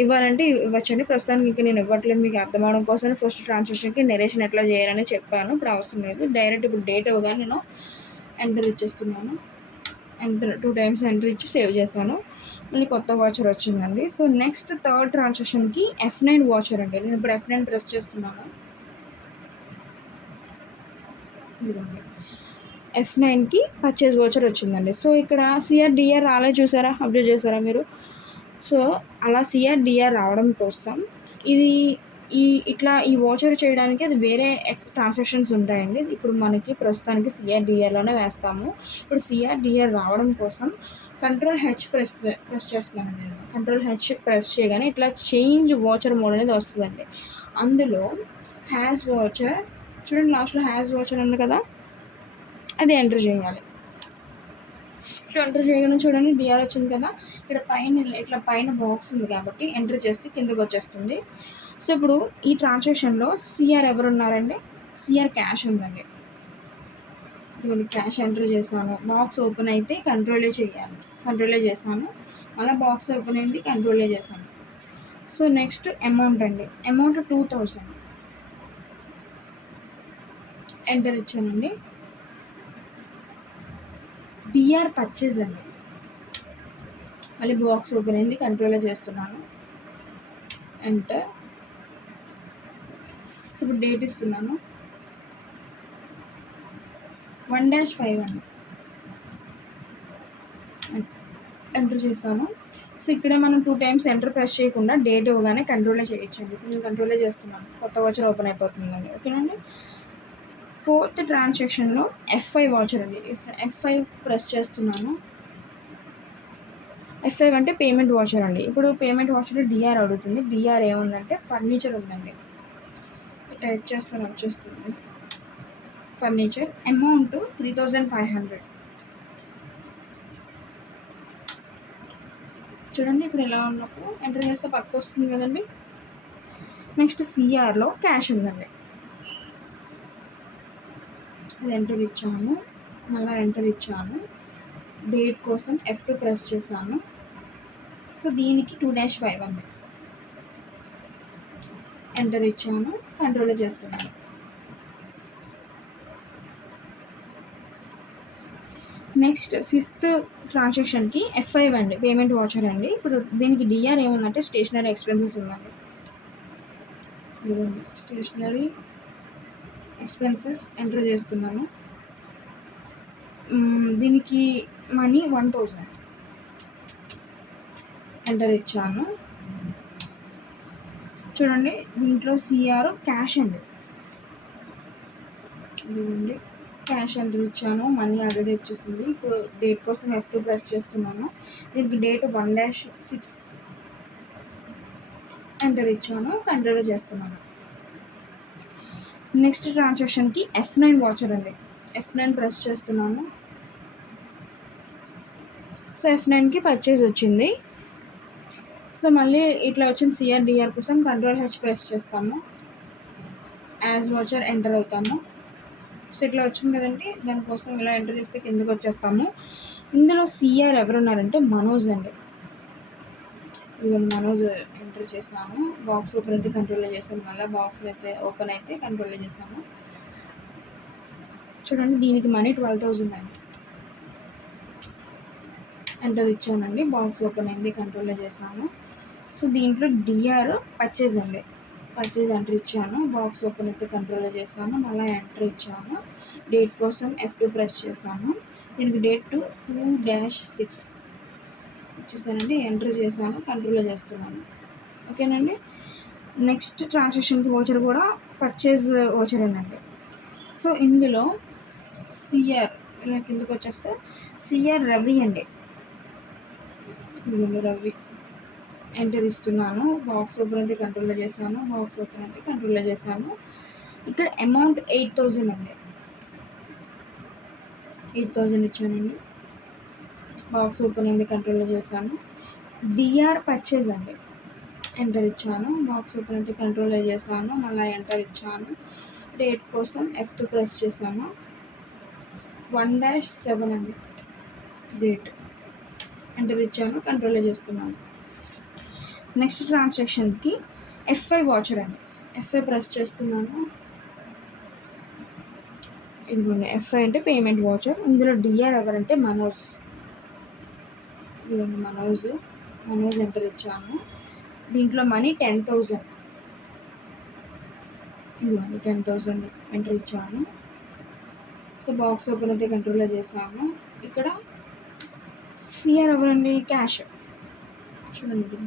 ఇవ్వాలంటే ఇవ్వచ్చండి. ప్రస్తుతానికి ఇంకా నేను ఇవ్వట్లేదు, మీకు అర్థం అవడం కోసం ఫస్ట్ ట్రాన్సాక్షన్కి నెరేషన్ ఎట్లా చేయాలని చెప్పాను. ఇప్పుడు అవసరం లేదు, డైరెక్ట్ ఇప్పుడు డేట్ ఇవ్వగానే నేను ఎంటర్ ఇచ్చేస్తున్నాను. ఎంటర్ 2 టైమ్స్ ఎంటర్ ఇచ్చి సేవ్ చేశాను. మళ్ళీ కొత్త వాచర్ వచ్చిందండి. సో నెక్స్ట్ థర్డ్ ట్రాన్సాక్షన్కి F9 వాచర్ అండి. నేను ఇప్పుడు F9 ప్రెస్ చేస్తున్నాను. ఇదిగోండి, F9కి పర్చేజ్ వాచర్ వచ్చిందండి. సో ఇక్కడ సిఆర్డిఆర్ రాలే, చూసారా, అప్డేట్ చేశారా మీరు? సో అలా సిఆర్డిఆర్ రావడం కోసం ఇది ఇట్లా ఈ వాచర్ చేయడానికి అది వేరే ట్రాన్సాక్షన్స్ ఉంటాయండి. ఇప్పుడు మనకి ప్రస్తుతానికి సిఆర్డిఆర్లోనే వేస్తాము. ఇప్పుడు సిఆర్డిఆర్ రావడం కోసం Ctrl+H ప్రెస్ చేస్తున్నాను నేను. Ctrl+H ప్రెస్ చేయగానే ఇట్లా చేంజ్ వాచర్ మోడ్ అనేది వస్తుందండి. అందులో హ్యాస్ వాచర్ చూడండి, లాస్ట్లో హ్యాస్ వాచర్ ఉంది కదా, అది ఎంటర్ చేయాలి. సో ఎంటర్ చేయగానే చూడండి డిఆర్ వచ్చింది కదా, ఇక్కడ పైన ఇట్లా పైన బాక్స్ ఉంది కాబట్టి ఎంటర్ చేస్తే కిందకి వచ్చేస్తుంది. సో ఇప్పుడు ఈ ట్రాన్సాక్షన్లో సిఆర్ ఎవరు ఉన్నారండి, సిఆర్ క్యాష్ ఉందండి. ఇప్పుడు క్యాష్ ఎంటర్ చేశాను. బాక్స్ ఓపెన్ అయితే కంట్రోలే చేయాలి, కంట్రోలే చేశాను. మళ్ళీ బాక్స్ ఓపెన్ అయింది, కంట్రోలే చేశాను. సో నెక్స్ట్ అమౌంట్ అండి, అమౌంట్ 2000 ఎంటర్ ఇచ్చానండి. డిఆర్ పర్చేజ్ అండి, మళ్ళీ బాక్స్ ఓపెన్ అయింది, కంట్రోలే చేస్తున్నాను, ఎంటర్. సో ఇప్పుడు డేట్ ఇస్తున్నాను, 1-5 అండి, ఎంటర్ చేశాను. సో ఇక్కడ మనం 2 టైమ్స్ ఎంటర్ ప్రెస్ చేయకుండా డేట్ ఇవ్వగానే కంట్రోలే చేయొచ్చండి. ఇప్పుడు నేను కంట్రోలే చేస్తున్నాను, కొత్త వాచర్ ఓపెన్ అయిపోతుందండి. ఓకేనండి, ఫోర్త్ ట్రాన్సాక్షన్లో F5 వాచర్ అండి. F5 ప్రెస్ చేస్తున్నాను. F5 అంటే పేమెంట్ వాచర్ అండి. ఇప్పుడు పేమెంట్ వాచర్లో డిఆర్ అడుగుతుంది. డిఆర్ ఏముందంటే ఫర్నిచర్ ఉందండి. టైప్ చేస్తాను, వచ్చేస్తుంది ఫర్నిచర్. అమౌంట్ 3500. చూడండి ఇప్పుడు ఎలా ఉన్నప్పుడు ఎంటర్ చేస్తే పక్క వస్తుంది కదండి. నెక్స్ట్ సిఆర్లో క్యాష్ ఉందండి, అది ఎంటర్ ఇచ్చాను, మళ్ళీ ఎంటర్ ఇచ్చాను. డేట్ కోసం F2 ప్రెస్ చేశాను. సో దీనికి 2-5 అండి, ఎంటర్ ఇచ్చాను, కంట్రోల్ చేస్తున్నాను. నెక్స్ట్ ఫిఫ్త్ ట్రాన్సాక్షన్కి F5 అండి, పేమెంట్ వాచర్ అండి. ఇప్పుడు దీనికి డిఆర్ ఏముందంటే స్టేషనరీ ఎక్స్పెన్సెస్ ఉందండి. ఇదిగోండి స్టేషనరీ ఎక్స్పెన్సెస్ ఎంటర్ చేస్తున్నాను. దీనికి మనీ 1000 ఎంటర్ ఇచ్చాను. చూడండి దీంట్లో సిఆర్ క్యాష్ అండి, ఇదిగోండి క్యాష్ ఎంటర్ ఇచ్చాను. మనీ ఆల్రెడీ వచ్చేసింది. ఇప్పుడు డేట్ కోసం F2 ప్రెస్ చేస్తున్నాను. దీనికి డేట్ 1-6 ఎంటర్ ఇచ్చాను. కంటిన్యూ చేస్తున్నాను. నెక్స్ట్ ట్రాన్సాక్షన్కి F9 వాచర్ అండి, F9 ప్రెస్ చేస్తున్నాను. సో F9కి పర్చేజ్ వచ్చింది. సో మళ్ళీ ఇట్లా వచ్చింది సిఆర్డిఆర్ కోసం Ctrl+H ప్రెస్ చేస్తాము. యాజ్ వాచర్ ఎంటర్ అవుతాము. సో ఇట్లా వచ్చింది కదండి, దానికోసం ఇలా ఎంటర్ చేస్తే కిందకి వచ్చేస్తాము. ఇందులో సిఆర్ ఎవరున్నారంటే మనోజ్ అండి. ఇవన్నీ మనోజ్ ఎంటర్ చేశాను. బాక్స్ ఓపెన్ అయితే కంట్రోల్లో చేశాను. మళ్ళీ బాక్స్ అయితే ఓపెన్ అయితే కంట్రోల్లో చేశాను. చూడండి దీనికి మనీ 12,000 అండి, ఎంటర్ ఇచ్చానండి. బాక్స్ ఓపెన్ అయింది, కంట్రోల్లో చేశాను. సో దీంట్లో డిఆర్ పర్చేజ్ అండి, పర్చేజ్ ఎంటర్ ఇచ్చాను. బాక్స్ ఓపెన్ అయితే కంట్రోల్లో చేశాను. మళ్ళీ ఎంటర్ ఇచ్చాను. డేట్ కోసం F2 ప్రెస్ చేశాను. దీనికి డేట్ 2-6 ఇచ్చేసానండి, ఎంటర్ చేశాను. కంట్రోల్లో చేస్తున్నాను. ఓకేనండి. నెక్స్ట్ ట్రాన్సాక్షన్కి ఓచర్ కూడా పర్చేజ్ ఓచరేనండి. సో ఇందులో సిఆర్ ఇలా కిందకి వచ్చేస్తే సిఆర్ రవి అండి, రవి ఎంటర్ ఇస్తున్నాను. బాక్స్ ఓపెన్ అయితే కంట్రోల్లో చేశాను. బాక్స్ ఓపెన్ అయితే కంట్రోల్లో చేశాను. ఇక్కడ అమౌంట్ 8,000 అండి, 8,000 ఇచ్చానండి. బాక్స్ ఓపెన్ అయింది, కంట్రోల్లో చేశాను. డిఆర్ పర్చేజ్ అండి, ఎంటర్ ఇచ్చాను. బాక్స్ ఓపెన్ అయితే కంట్రోల్లో చేశాను. మళ్ళీ ఎంటర్ ఇచ్చాను. డేట్ కోసం F2 ప్రెస్ చేశాను. 1-7 అండి డేట్, ఎంటర్ ఇచ్చాను. కంట్రోల్లో చేస్తున్నాను. నెక్స్ట్ ట్రాన్సాక్షన్కి F5 వాచర్ అండి, F5 ప్రెస్ చేస్తున్నాను. ఇదిగోండి F5 అంటే పేమెంట్ వాచర్. ఇందులో డిఆర్ ఎవరంటే మనోజ్, ఇదిగోండి మనోజ్ ఎంటర్ ఇచ్చాను. దీంట్లో మనీ 10,000, ఇదిగోండి 10,000 ఎంటర్ ఇచ్చాను. సో బాక్స్ ఓపెన్ అయితే కంట్రోల్లో చేశాను. ఇక్కడ సిఆర్ ఎవరండి, క్యాష్. చూడండి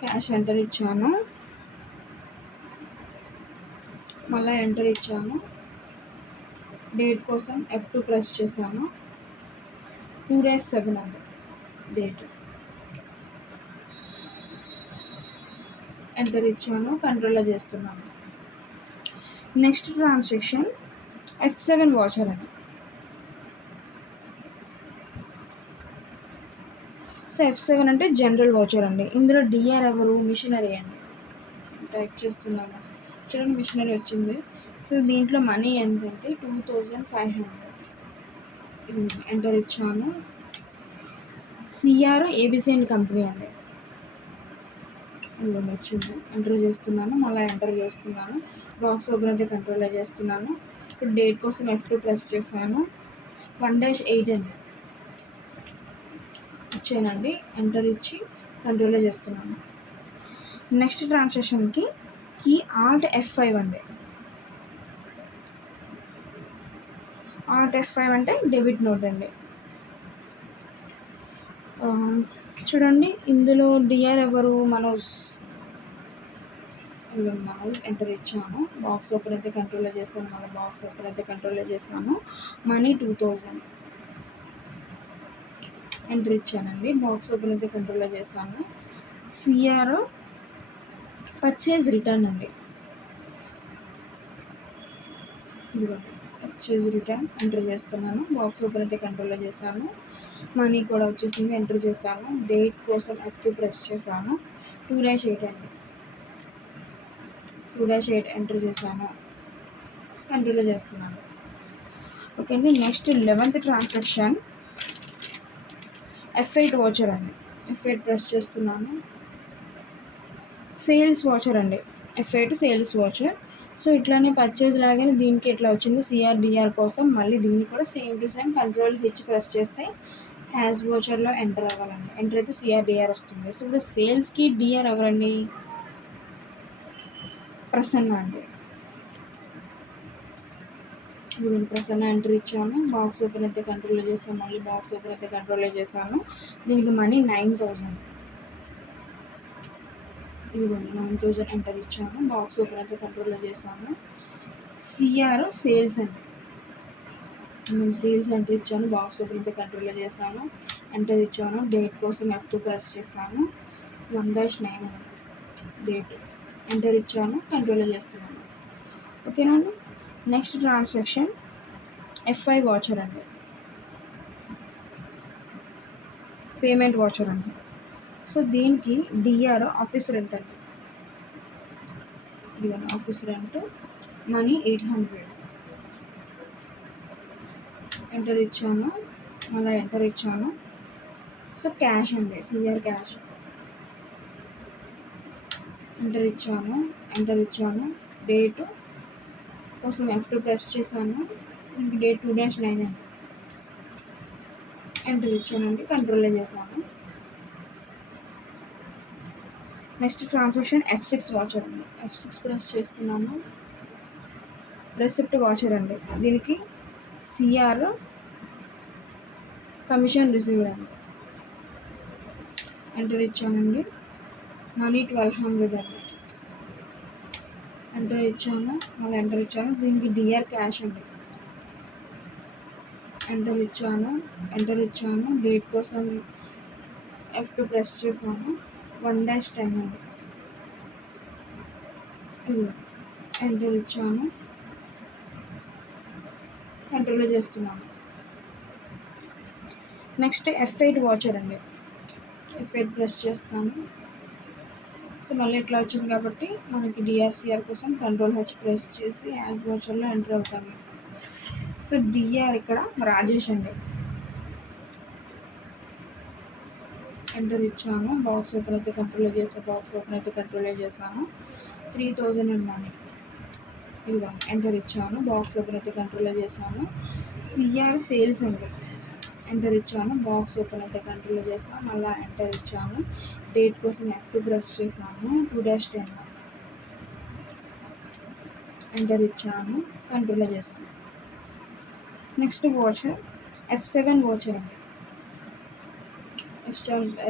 క్యాష్ ఎంటర్ ఇచ్చాను. మళ్ళీ ఎంటర్ ఇచ్చాను. డేట్ కోసం F2 ప్రెస్ చేశాను. 2-7 అండి డేట్, ఎంటర్ ఇచ్చాను. కంట్రోల్లో చేస్తున్నాను. నెక్స్ట్ ట్రాన్సాక్షన్ F7 వాచర్ అండి. సో F7 అంటే జనరల్ వాచర్ అండి. ఇందులో డిఆర్ ఎవరు, మిషనరీ అండి. టైప్ చేస్తున్నాను. చూడండి మిషనరీ వచ్చింది. సో దీంట్లో మనీ ఎంతంటే 2,500 ఎంటర్ ఇచ్చాను. సిఆర్ ఏబిసి అండ్ కంపెనీ అండి, ఇదిగోండి వచ్చింది. ఎంటర్ చేస్తున్నాను. మళ్ళీ ఎంటర్ చేస్తున్నాను. బాక్స్ ఓపెన్ అయితే కంట్రోల్లో చేస్తున్నాను. ఇప్పుడు డేట్ కోసం F2 ప్రెస్ చేశాను. 1-8 అండి ఇచ్చానండి. ఎంటర్ ఇచ్చి కంట్రోల్లో చేస్తున్నాను. నెక్స్ట్ ట్రాన్సాక్షన్కి Alt F5 అండి. Alt F5 అంటే డెబిట్ నోట్ అండి. చూడండి ఇందులో డిఆర్ ఎవరు, మనోజ్ ఎంటర్ ఇచ్చాను. బాక్స్ ఓపెన్ అయితే కంట్రోల్లో చేశాను. మళ్ళీ బాక్స్ ఓపెన్ అయితే కంట్రోల్లో చేశాను. మనీ 2,000 ఎంటర్ ఇచ్చానండి. బాక్స్ ఓపెన్ అయితే కంట్రోల్లో చేశాను. సిఆర్ పర్చేజ్ రిటర్న్ అండి, పర్చేజ్ రిటర్న్ ఎంటర్ చేస్తున్నాను. బాక్స్ ఓపెన్ అయితే కంట్రోల్లో చేశాను. మనీ కూడా వచ్చేసింది, ఎంటర్ చేశాను. డేట్ కోసం F2 ప్రెస్ చేశాను. 2-8 అండి, 2-8 ఎంటర్ చేశాను. కంట్రోల్లో చేస్తున్నాను. ఓకే అండి. Next 11th transaction F8 watcher అండి. F8 ప్రెస్ చేస్తున్నాను. సేల్స్ వాచర్ అండి, F8 సేల్స్ వాచర్. సో ఇట్లానే పర్చేజ్ లాగానే దీనికి ఇట్లా వచ్చింది సిఆర్డిఆర్ కోసం. మళ్ళీ దీన్ని కూడా same to same Ctrl+H press చేస్తే హ్యాస్ వాచర్లో ఎంటర్ అవ్వాలండి. ఎంటర్ అయితే సిఆర్డిఆర్ వస్తుంది. సో ఇప్పుడు సేల్స్కి డిఆర్ ఎవరండి, ప్రసన్న అండి. ఇదిగోండి ప్రసన్న ఎంటర్ ఇచ్చాను, బాక్స్ ఓపెన్ అయితే కంట్రోల్లో చేశాను, మళ్ళీ బాక్స్ ఓపెన్ అయితే కంట్రోల్లో చేశాను. దీనికి మనీ 9,000. ఇదిగోండి 9,000 ఎంటర్ ఇచ్చాను, బాక్స్ ఓపెన్ అయితే కంట్రోల్లో చేశాను. సిఆర్ సేల్స్ అండి, నేను సేల్స్ ఎంటర్ ఇచ్చాను, బాక్స్ ఓపెన్ అయితే కంట్రోల్లో చేశాను, ఎంటర్ ఇచ్చాను. డేట్ కోసం F2 ప్రెస్ చేశాను, 1/9 డేట్ ఎంటర్ ఇచ్చాను, కంట్రోల్లో చేస్తున్నాను. ఓకేనా అండి. నెక్స్ట్ ట్రాన్సాక్షన్ F5 వాచర్ అండి, పేమెంట్ వాచర్ అండి. సో దీనికి డిఆర్ ఆఫీస్ రెంట్ అండి, ఇదిగోండి ఆఫీస్ రెంట్, మనీ 800 ఎంటర్ ఇచ్చాను, అలా ఎంటర్ ఇచ్చాను. సో క్యాష్ అండి, సిఆర్ క్యాష్ ఎంటర్ ఇచ్చాను. డేటు కోసం F2 ప్రెస్ చేశాను, ఇంక డేట్ 2/9 అండి, ఎంటర్ ఇచ్చానండి, కంట్రోల్లో చేశాను. నెక్స్ట్ ట్రాన్సాక్షన్ F6 వాచర్ అండి, F6 ప్రెస్ చేస్తున్నాను. రెసిప్ట్ వాచర్ అండి, దీనికి సిఆర్ కమిషన్ రిసీవ్డ్ అండి, ఎంటర్ ఇచ్చానండి, మనీ 1200 అండి, ఎంటర్ ఇచ్చాను, మళ్ళీ ఎంటర్ ఇచ్చాను. దీనికి డిఆర్ క్యాష్ అండి, ఎంటర్ ఇచ్చాను. డేట్ కోసం F2 ప్రెస్ చేశాను, 1/10 అండి, ఎంటర్ ఇచ్చాను, కంట్రోల్లో చేస్తున్నాను. నెక్స్ట్ F8 వాచర్ అండి, F8 ప్రెస్ చేస్తాను. సో మళ్ళీ ఇట్లా వచ్చింది కాబట్టి మనకి డిఆర్సిఆర్ కోసం Ctrl+H ప్రెస్ చేసి యాజ్ వాచర్లో ఎంటర్ అవుతాము. సో డిఆర్ ఇక్కడ రాజేష్ అండి, ఎంటర్ ఇచ్చాను, బాక్స్ ఓపెన్ అయితే కంట్రోల్లో చేశాను. 3,000 అండ్ మనీ, ఇదిగో ఎంటర్ ఇచ్చాను, బాక్స్ ఓపెన్ అయితే కంట్రోల్లో చేశాను. సిఆర్ సేల్స్ అండి, ఎంటర్ ఇచ్చాను, బాక్స్ ఓపెన్ అయితే కంట్రోల్లో చేశాను, మళ్ళీ ఎంటర్ ఇచ్చాను. డేట్ కోసం F2 ప్రెస్ చేశాను, 2/10 ఎంటర్ ఇచ్చాను, కంట్రోల్లో చేశాను. నెక్స్ట్ వాచర్ F7 వాచర్ అండి,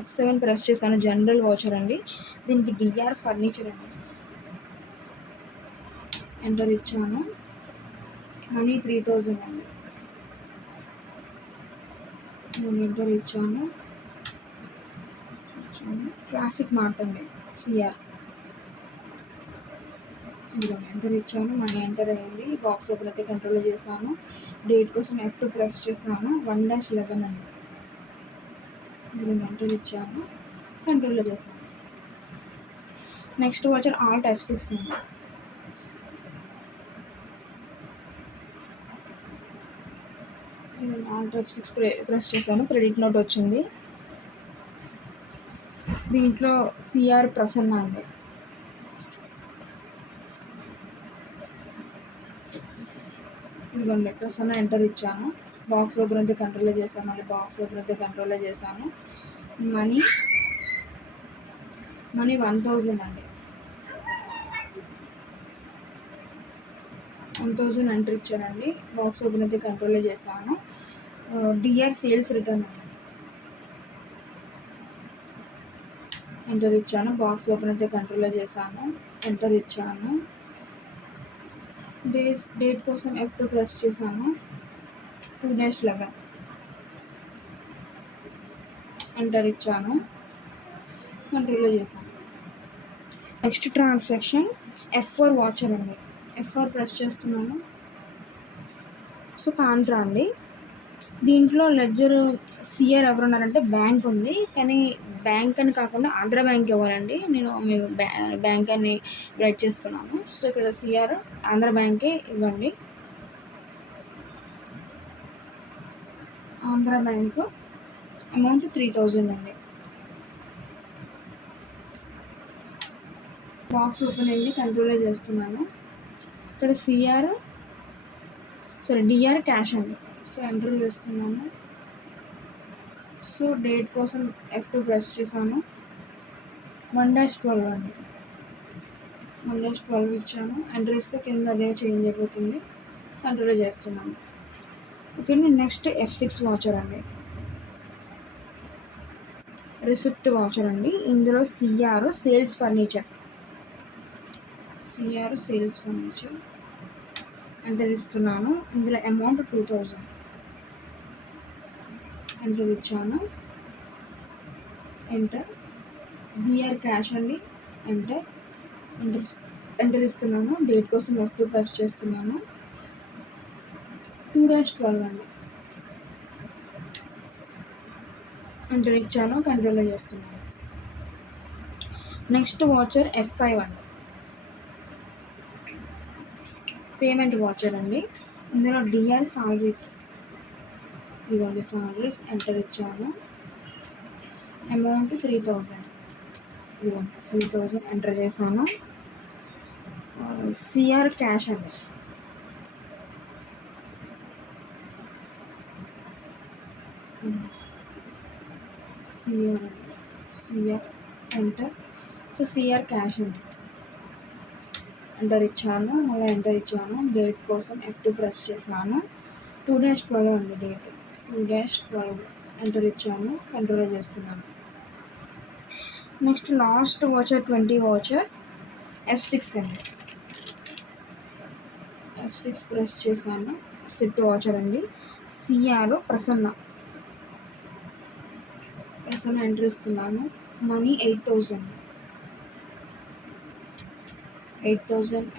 F7 ప్రెస్ చేశాను, జనరల్ వాచర్ అండి. దీనికి డిఆర్ ఫర్నిచర్ అండి, ఎంటర్ ఇచ్చాను, మనీ 3,000 అండి, నేను ఎంటర్ ఇచ్చాను. క్లాసిక్ మార్ట్ అండి, సిఆర్, ఇదిగో ఎంటర్ ఇచ్చాను, మనీ ఎంటర్ అయ్యింది. బాక్స్ ఓపెన్ అయితే కంట్రోల్లో చేశాను. డేట్ కోసం F2 ప్రెస్ చేశాను, 1/11 అండి, ఇదిగో ఎంటర్ ఇచ్చాను, కంట్రోల్లో చేశాను. నెక్స్ట్ వాచర్ Alt F6 అండి, Alt F6 ప్రెస్ చేశాను, క్రెడిట్ నోట్ వచ్చింది. దీంట్లో సిఆర్ ప్రసన్న అండి, ఇదిగోండి ప్రసన్న ఎంటర్ ఇచ్చాను, బాక్స్ ఓపెన్ అయితే కంట్రోల్లో చేశాను, మళ్ళీ బాక్స్ ఓపెన్ అయితే కంట్రోల్లో చేశాను. మనీ 1,000 అండి, 1,000 ఎంటర్ ఇచ్చానండి, బాక్స్ ఓపెన్ అయితే కంట్రోల్లో చేశాను. డిఆర్ సేల్స్ రిటర్న్ ఎంటర్ ఇచ్చాను, బాక్స్ ఓపెన్ అయితే కంట్రోల్లో చేశాను, ఎంటర్ ఇచ్చాను. డేట్ కోసం F2 ప్రెస్ చేశాను, 2/11 ఎంటర్ ఇచ్చాను, కంట్రోల్లో చేశాను. నెక్స్ట్ ట్రాన్సాక్షన్ F4 వాచర్ అండి, F4 ప్రెస్ చేస్తున్నాను. సో కాంట్రా అండి, దీంట్లో లెడ్జర్ సిఆర్ ఎవరు ఉన్నారంటే బ్యాంక్ ఉంది, కానీ బ్యాంక్ అని కాకుండా ఆంధ్ర బ్యాంక్ ఇవ్వాలండి, నేను మీకు బ్యాంక్ అని రైట్ చేసుకున్నాను. సో ఇక్కడ సిఆర్ ఆంధ్ర బ్యాంకే ఇవ్వండి, ఆంధ్ర బ్యాంకు అమౌంట్ 3,000 అండి. బాక్స్ ఓపెన్ అయింది, కంట్రోల్లో చేస్తున్నాను. ఇక్కడ డిఆర్ క్యాష్ అండి, సో ఎంటర్ చేస్తున్నాను. సో డేట్ కోసం F2 ప్రెస్ చేశాను, 1/12 అండి, 1/12 ఇచ్చాను, ఎంటర్ ఇస్తే కింద అదే చేంజ్ అయిపోతుంది. కంట్రోల్ చేస్తున్నాను. ఓకే, నెక్స్ట్ F6 వాచర్ అండి, రిసిప్ట్ వాచర్ అండి. ఇందులో సిఆర్ సేల్స్ ఫర్నిచర్ ఎంటర్ ఇస్తున్నాను. ఇందులో అమౌంట్ 2000 ఎంటర్ ఇచ్చాను. ఎంటర్. బిఆర్ క్యాష్ అండి, ఎంటర్ ఎంటర్ ఇస్తున్నాను. డేట్ కోసం F2 ప్రెస్ చేస్తున్నాను. 2-12 అండి, ఎంటర్ ఇచ్చాను. కంట్రోల్లో చేస్తున్నాను. నెక్స్ట్ వాచర్ F5 అండి, పేమెంట్ వాచర్ అండి. ఇందులో డిఆర్ సాలరీస్, ఇవ్వండి సాలరీస్, ఎంటర్ ఇచ్చాను. అమౌంట్ 3000, ఇవ్వండి 3000 ఎంటర్ చేశాను. సిఆర్ క్యాష్ అండి, CR enter. So CR cash అండి, ఎంటర్ ఇచ్చాను. మళ్ళీ ఎంటర్ ఇచ్చాను. డేట్ కోసం F2 ప్రెస్ చేశాను. 2-12 అండి డేట్, 2-12 ఎంటర్ ఇచ్చాను. కంట్రోల్ చేస్తున్నాను. Next last voucher 20 voucher F6 అండి, F6 ప్రెస్ చేశాను. రిసిప్ట్ వాచర్ అండి. సిఆర్ ప్రసన్న ఎంటర్ ఇస్తున్నాను. మనీ 8000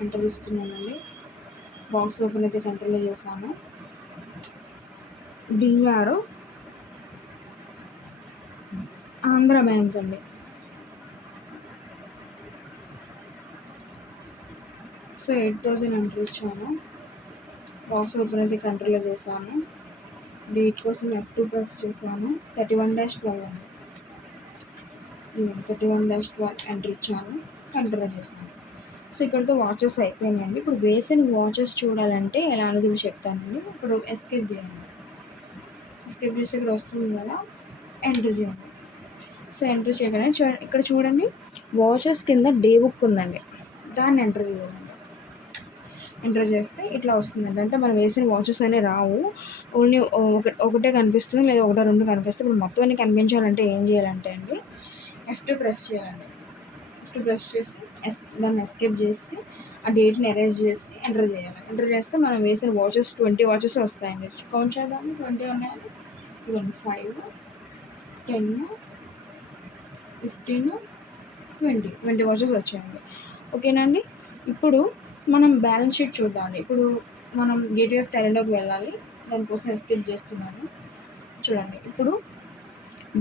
ఎంటర్ ఇస్తున్నానండి. బాక్స్ ఓపెన్ అయితే కంట్రోల్ చేశాను. డిఆర్ ఆంధ్ర బ్యాంక్ అండి. సో 8000 ఎంటర్ ఇచ్చాను. బాక్స్ ఓపెన్ అయితే కంట్రోల్ చేశాను. డేట్ కోసం F2 ప్రెస్ చేశాను. 31-12 అండి, 31-12 ఎంటర్ ఇచ్చాను. కంట్రోల్ చేశాను. సో ఇక్కడితో వాచెస్ అయిపోయినాయండి. ఇప్పుడు వేసిన వాచెస్ చూడాలంటే ఎలా అనేది చెప్తానండి. ఇప్పుడు ఎస్కేప్ చేయండి. ఎస్కేప్ చేసి ఇక్కడ వస్తుంది కదా, ఎంటర్ చేయండి. సో ఎంటర్ చేయగానే ఇక్కడ చూడండి, వాచెస్ కింద డే బుక్ ఉందండి, దాన్ని ఎంటర్ చేయాలండి. ఎంటర్ చేస్తే ఇట్లా వస్తుందండి. అంటే మనం వేసిన వాచెస్ అనేవి రావు, ఓన్లీ ఒకటే కనిపిస్తుంది, లేదా 1-2 కనిపిస్తుంది. ఇప్పుడు మొత్తం అన్ని కనిపించాలంటే ఏం చేయాలంటే అండి, F2 ప్రెస్ చేయాలండి. F2 ప్రెస్ చేసి దాన్ని ఎస్కేప్ చేసి ఆ డేట్ని ఎరేజ్ చేసి ఎంటర్ చేయాలి. ఎంటర్ చేస్తే మనం వేసిన వాచెస్ 20 వాచెస్ వస్తాయండి. కౌంట్ చేద్దాము. 20 ఉన్నాయండి, ఇదిగోండి 5, 10, 15, 20 వాచెస్ వచ్చాయండి. ఓకేనండి. ఇప్పుడు మనం బ్యాలెన్స్ షీట్ చూద్దామండి. ఇప్పుడు మనం గేట్వే ఆఫ్ టాలీలోకి వెళ్ళాలి, దానికోసం ఎస్కేప్ చేస్తున్నాను. చూడండి, ఇప్పుడు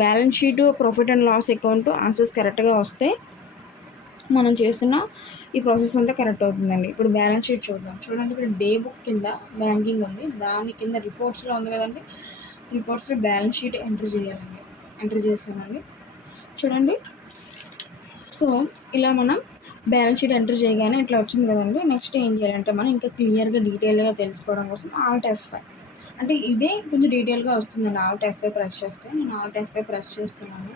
balance sheet, profit and loss account answers కరెక్ట్గా వస్తే మనం చేస్తున్న ఈ ప్రాసెస్ అంతా కరెక్ట్ అవుతుందండి. ఇప్పుడు బ్యాలెన్స్ షీట్ చూద్దాం. చూడండి, ఇక్కడ డే బుక్ కింద బ్యాంకింగ్ ఉంది, దాని కింద రిపోర్ట్స్లో ఉంది కదండి, రిపోర్ట్స్లో బ్యాలెన్స్ షీట్ ఎంటర్ చేయాలండి. ఎంటర్ చేస్తానండి. చూడండి, సో ఇలా మనం బ్యాలెన్స్ షీట్ ఎంటర్ చేయగానే ఇట్లా వచ్చింది కదండి. నెక్స్ట్ ఏం చేయాలంటే మనం ఇంకా క్లియర్గా డీటెయిల్గా తెలుసుకోవడం కోసం Alt F5, అంటే ఇదే కొంచెం డీటెయిల్గా వస్తుందండి. Alt F5 ప్రెస్ చేస్తే, నేను Alt F5 ప్రెస్ చేస్తున్నాను.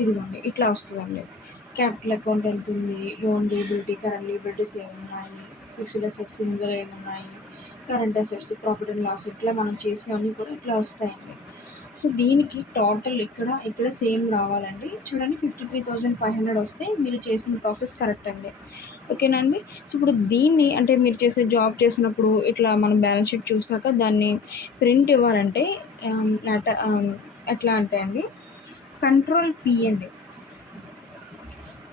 ఇదిగోండి ఇట్లా వస్తుందండి. క్యాపిటల్ అకౌంట్ ఎంత ఉంది, లోన్ లియబిలిటీ, కరెంట్ లియబిలిటీస్ ఏమున్నాయి, ఫిక్స్డ్ అసెట్స్ ఇందులో ఏమున్నాయి, current assets, profit and loss, ఇట్లా మనం చేసినవన్నీ కూడా ఇట్లా వస్తాయండి. సో దీనికి టోటల్ ఇక్కడ సేమ్ రావాలండి. చూడండి, 53,500 వస్తే మీరు చేసిన ప్రాసెస్ కరెక్ట్ అండి. ఓకేనండి. సో ఇప్పుడు దీన్ని, అంటే మీరు చేసే జాబ్ చేసినప్పుడు ఇట్లా మనం బ్యాలెన్స్ షీట్ చూసాక దాన్ని ప్రింట్ ఇవ్వాలంటే ఎట్లా అంటే అండి, Ctrl+P అండి.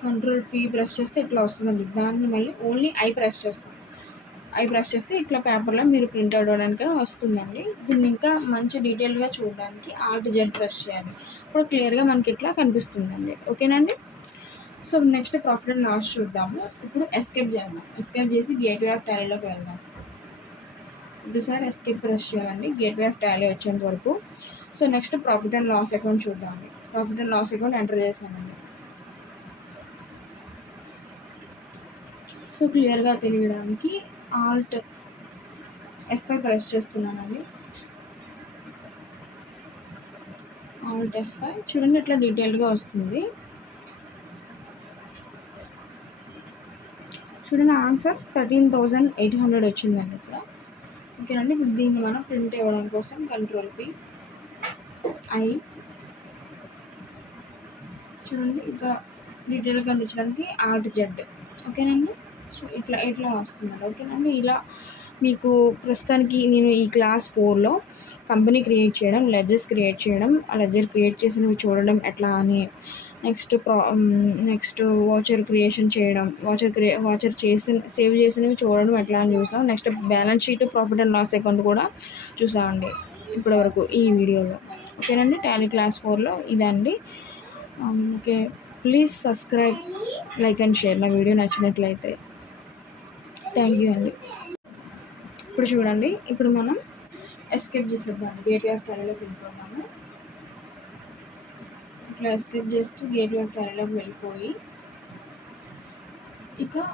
Ctrl+P ప్రెస్ చేస్తే ఇట్లా వస్తుందండి. దాన్ని మళ్ళీ ఓన్లీ ఐ ప్రెస్ చేస్తే ఇట్లా పేపర్లో మీరు ప్రింట్ అవ్వడానికి వస్తుందండి. దీన్ని ఇంకా మంచి డీటెయిల్గా చూడడానికి Alt+Z ప్రెస్ చేయాలి. ఇప్పుడు క్లియర్గా మనకి ఇట్లా కనిపిస్తుందండి. ఓకేనండి. So next profit and loss చూద్దాము. ఇప్పుడు ఎస్కేప్ చేద్దాం. ఎస్కేప్ చేసి గేట్వే ఆఫ్ టాలీలోకి వెళ్దాం. ఇదిసారి ఎస్కేప్ ప్రెస్ చేయాలండి గేట్వే ఆఫ్ టాలీ వచ్చేంత వరకు. So next profit and loss account చూద్దామండి. Profit and loss account enter చేశానండి. సో క్లియర్గా తెలియడానికి Alt F5 ప్రెస్ చేస్తున్నానండి. Alt F5 చూడండి, ఇట్లా డీటెయిల్గా వస్తుంది. చూడండి, ఆన్సర్ 13,800 వచ్చిందండి. ఇక్కడ ఓకేనండి. ఇప్పుడు దీన్ని మనం ప్రింట్ ఇవ్వడం కోసం Ctrl+P, I చూడండి, ఇంకా డీటెయిల్గా కనిపించడానికి Alt+Z. ఓకేనండి. సో ఇట్లా వస్తుందండి. ఓకేనండి. ఇలా మీకు ప్రస్తుతానికి నేను ఈ క్లాస్ 4లో కంపెనీ క్రియేట్ చేయడం, లెడ్జర్స్ క్రియేట్ చేయడం, ఆ లెడ్జర్ క్రియేట్ చేసినవి చూడడం ఎట్లా అని, నెక్స్ట్ వాచర్ క్రియేషన్ చేయడం, వాచర్ సేవ్ చేసినవి చూడడం ఎట్లా అని చూసాం. Next balance sheet, profit and loss account కూడా చూసామండి ఇప్పటివరకు ఈ వీడియోలో. ఓకేనండి. టాలీ క్లాస్ 4లో ఇదండి. Okay, please subscribe, like and share నా వీడియో నచ్చినట్లయితే. థ్యాంక్ యూ అండి. ఇప్పుడు చూడండి, ఇప్పుడు మనం ఎస్కేప్ చేసేద్దాం. గేట్వే ఆఫ్ టాలీలోకి వెళ్ళిపోతాము. ఇట్లా ఎస్కేప్ చేస్తూ గేట్వే ఆఫ్ టాలీలోకి వెళ్ళిపోయి ఇక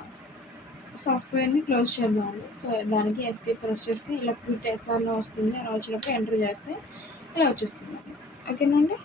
సాఫ్ట్వేర్ని క్లోజ్ చేద్దామండి. సో దానికి ఎస్కేప్ ప్రెస్ చేస్తే ఇలా క్విట్ ఎస్ఆర్లో వస్తుంది. అలా వచ్చినప్పుడు ఎంటర్ చేస్తే ఇలా వచ్చేస్తుంది. ఓకేనండి.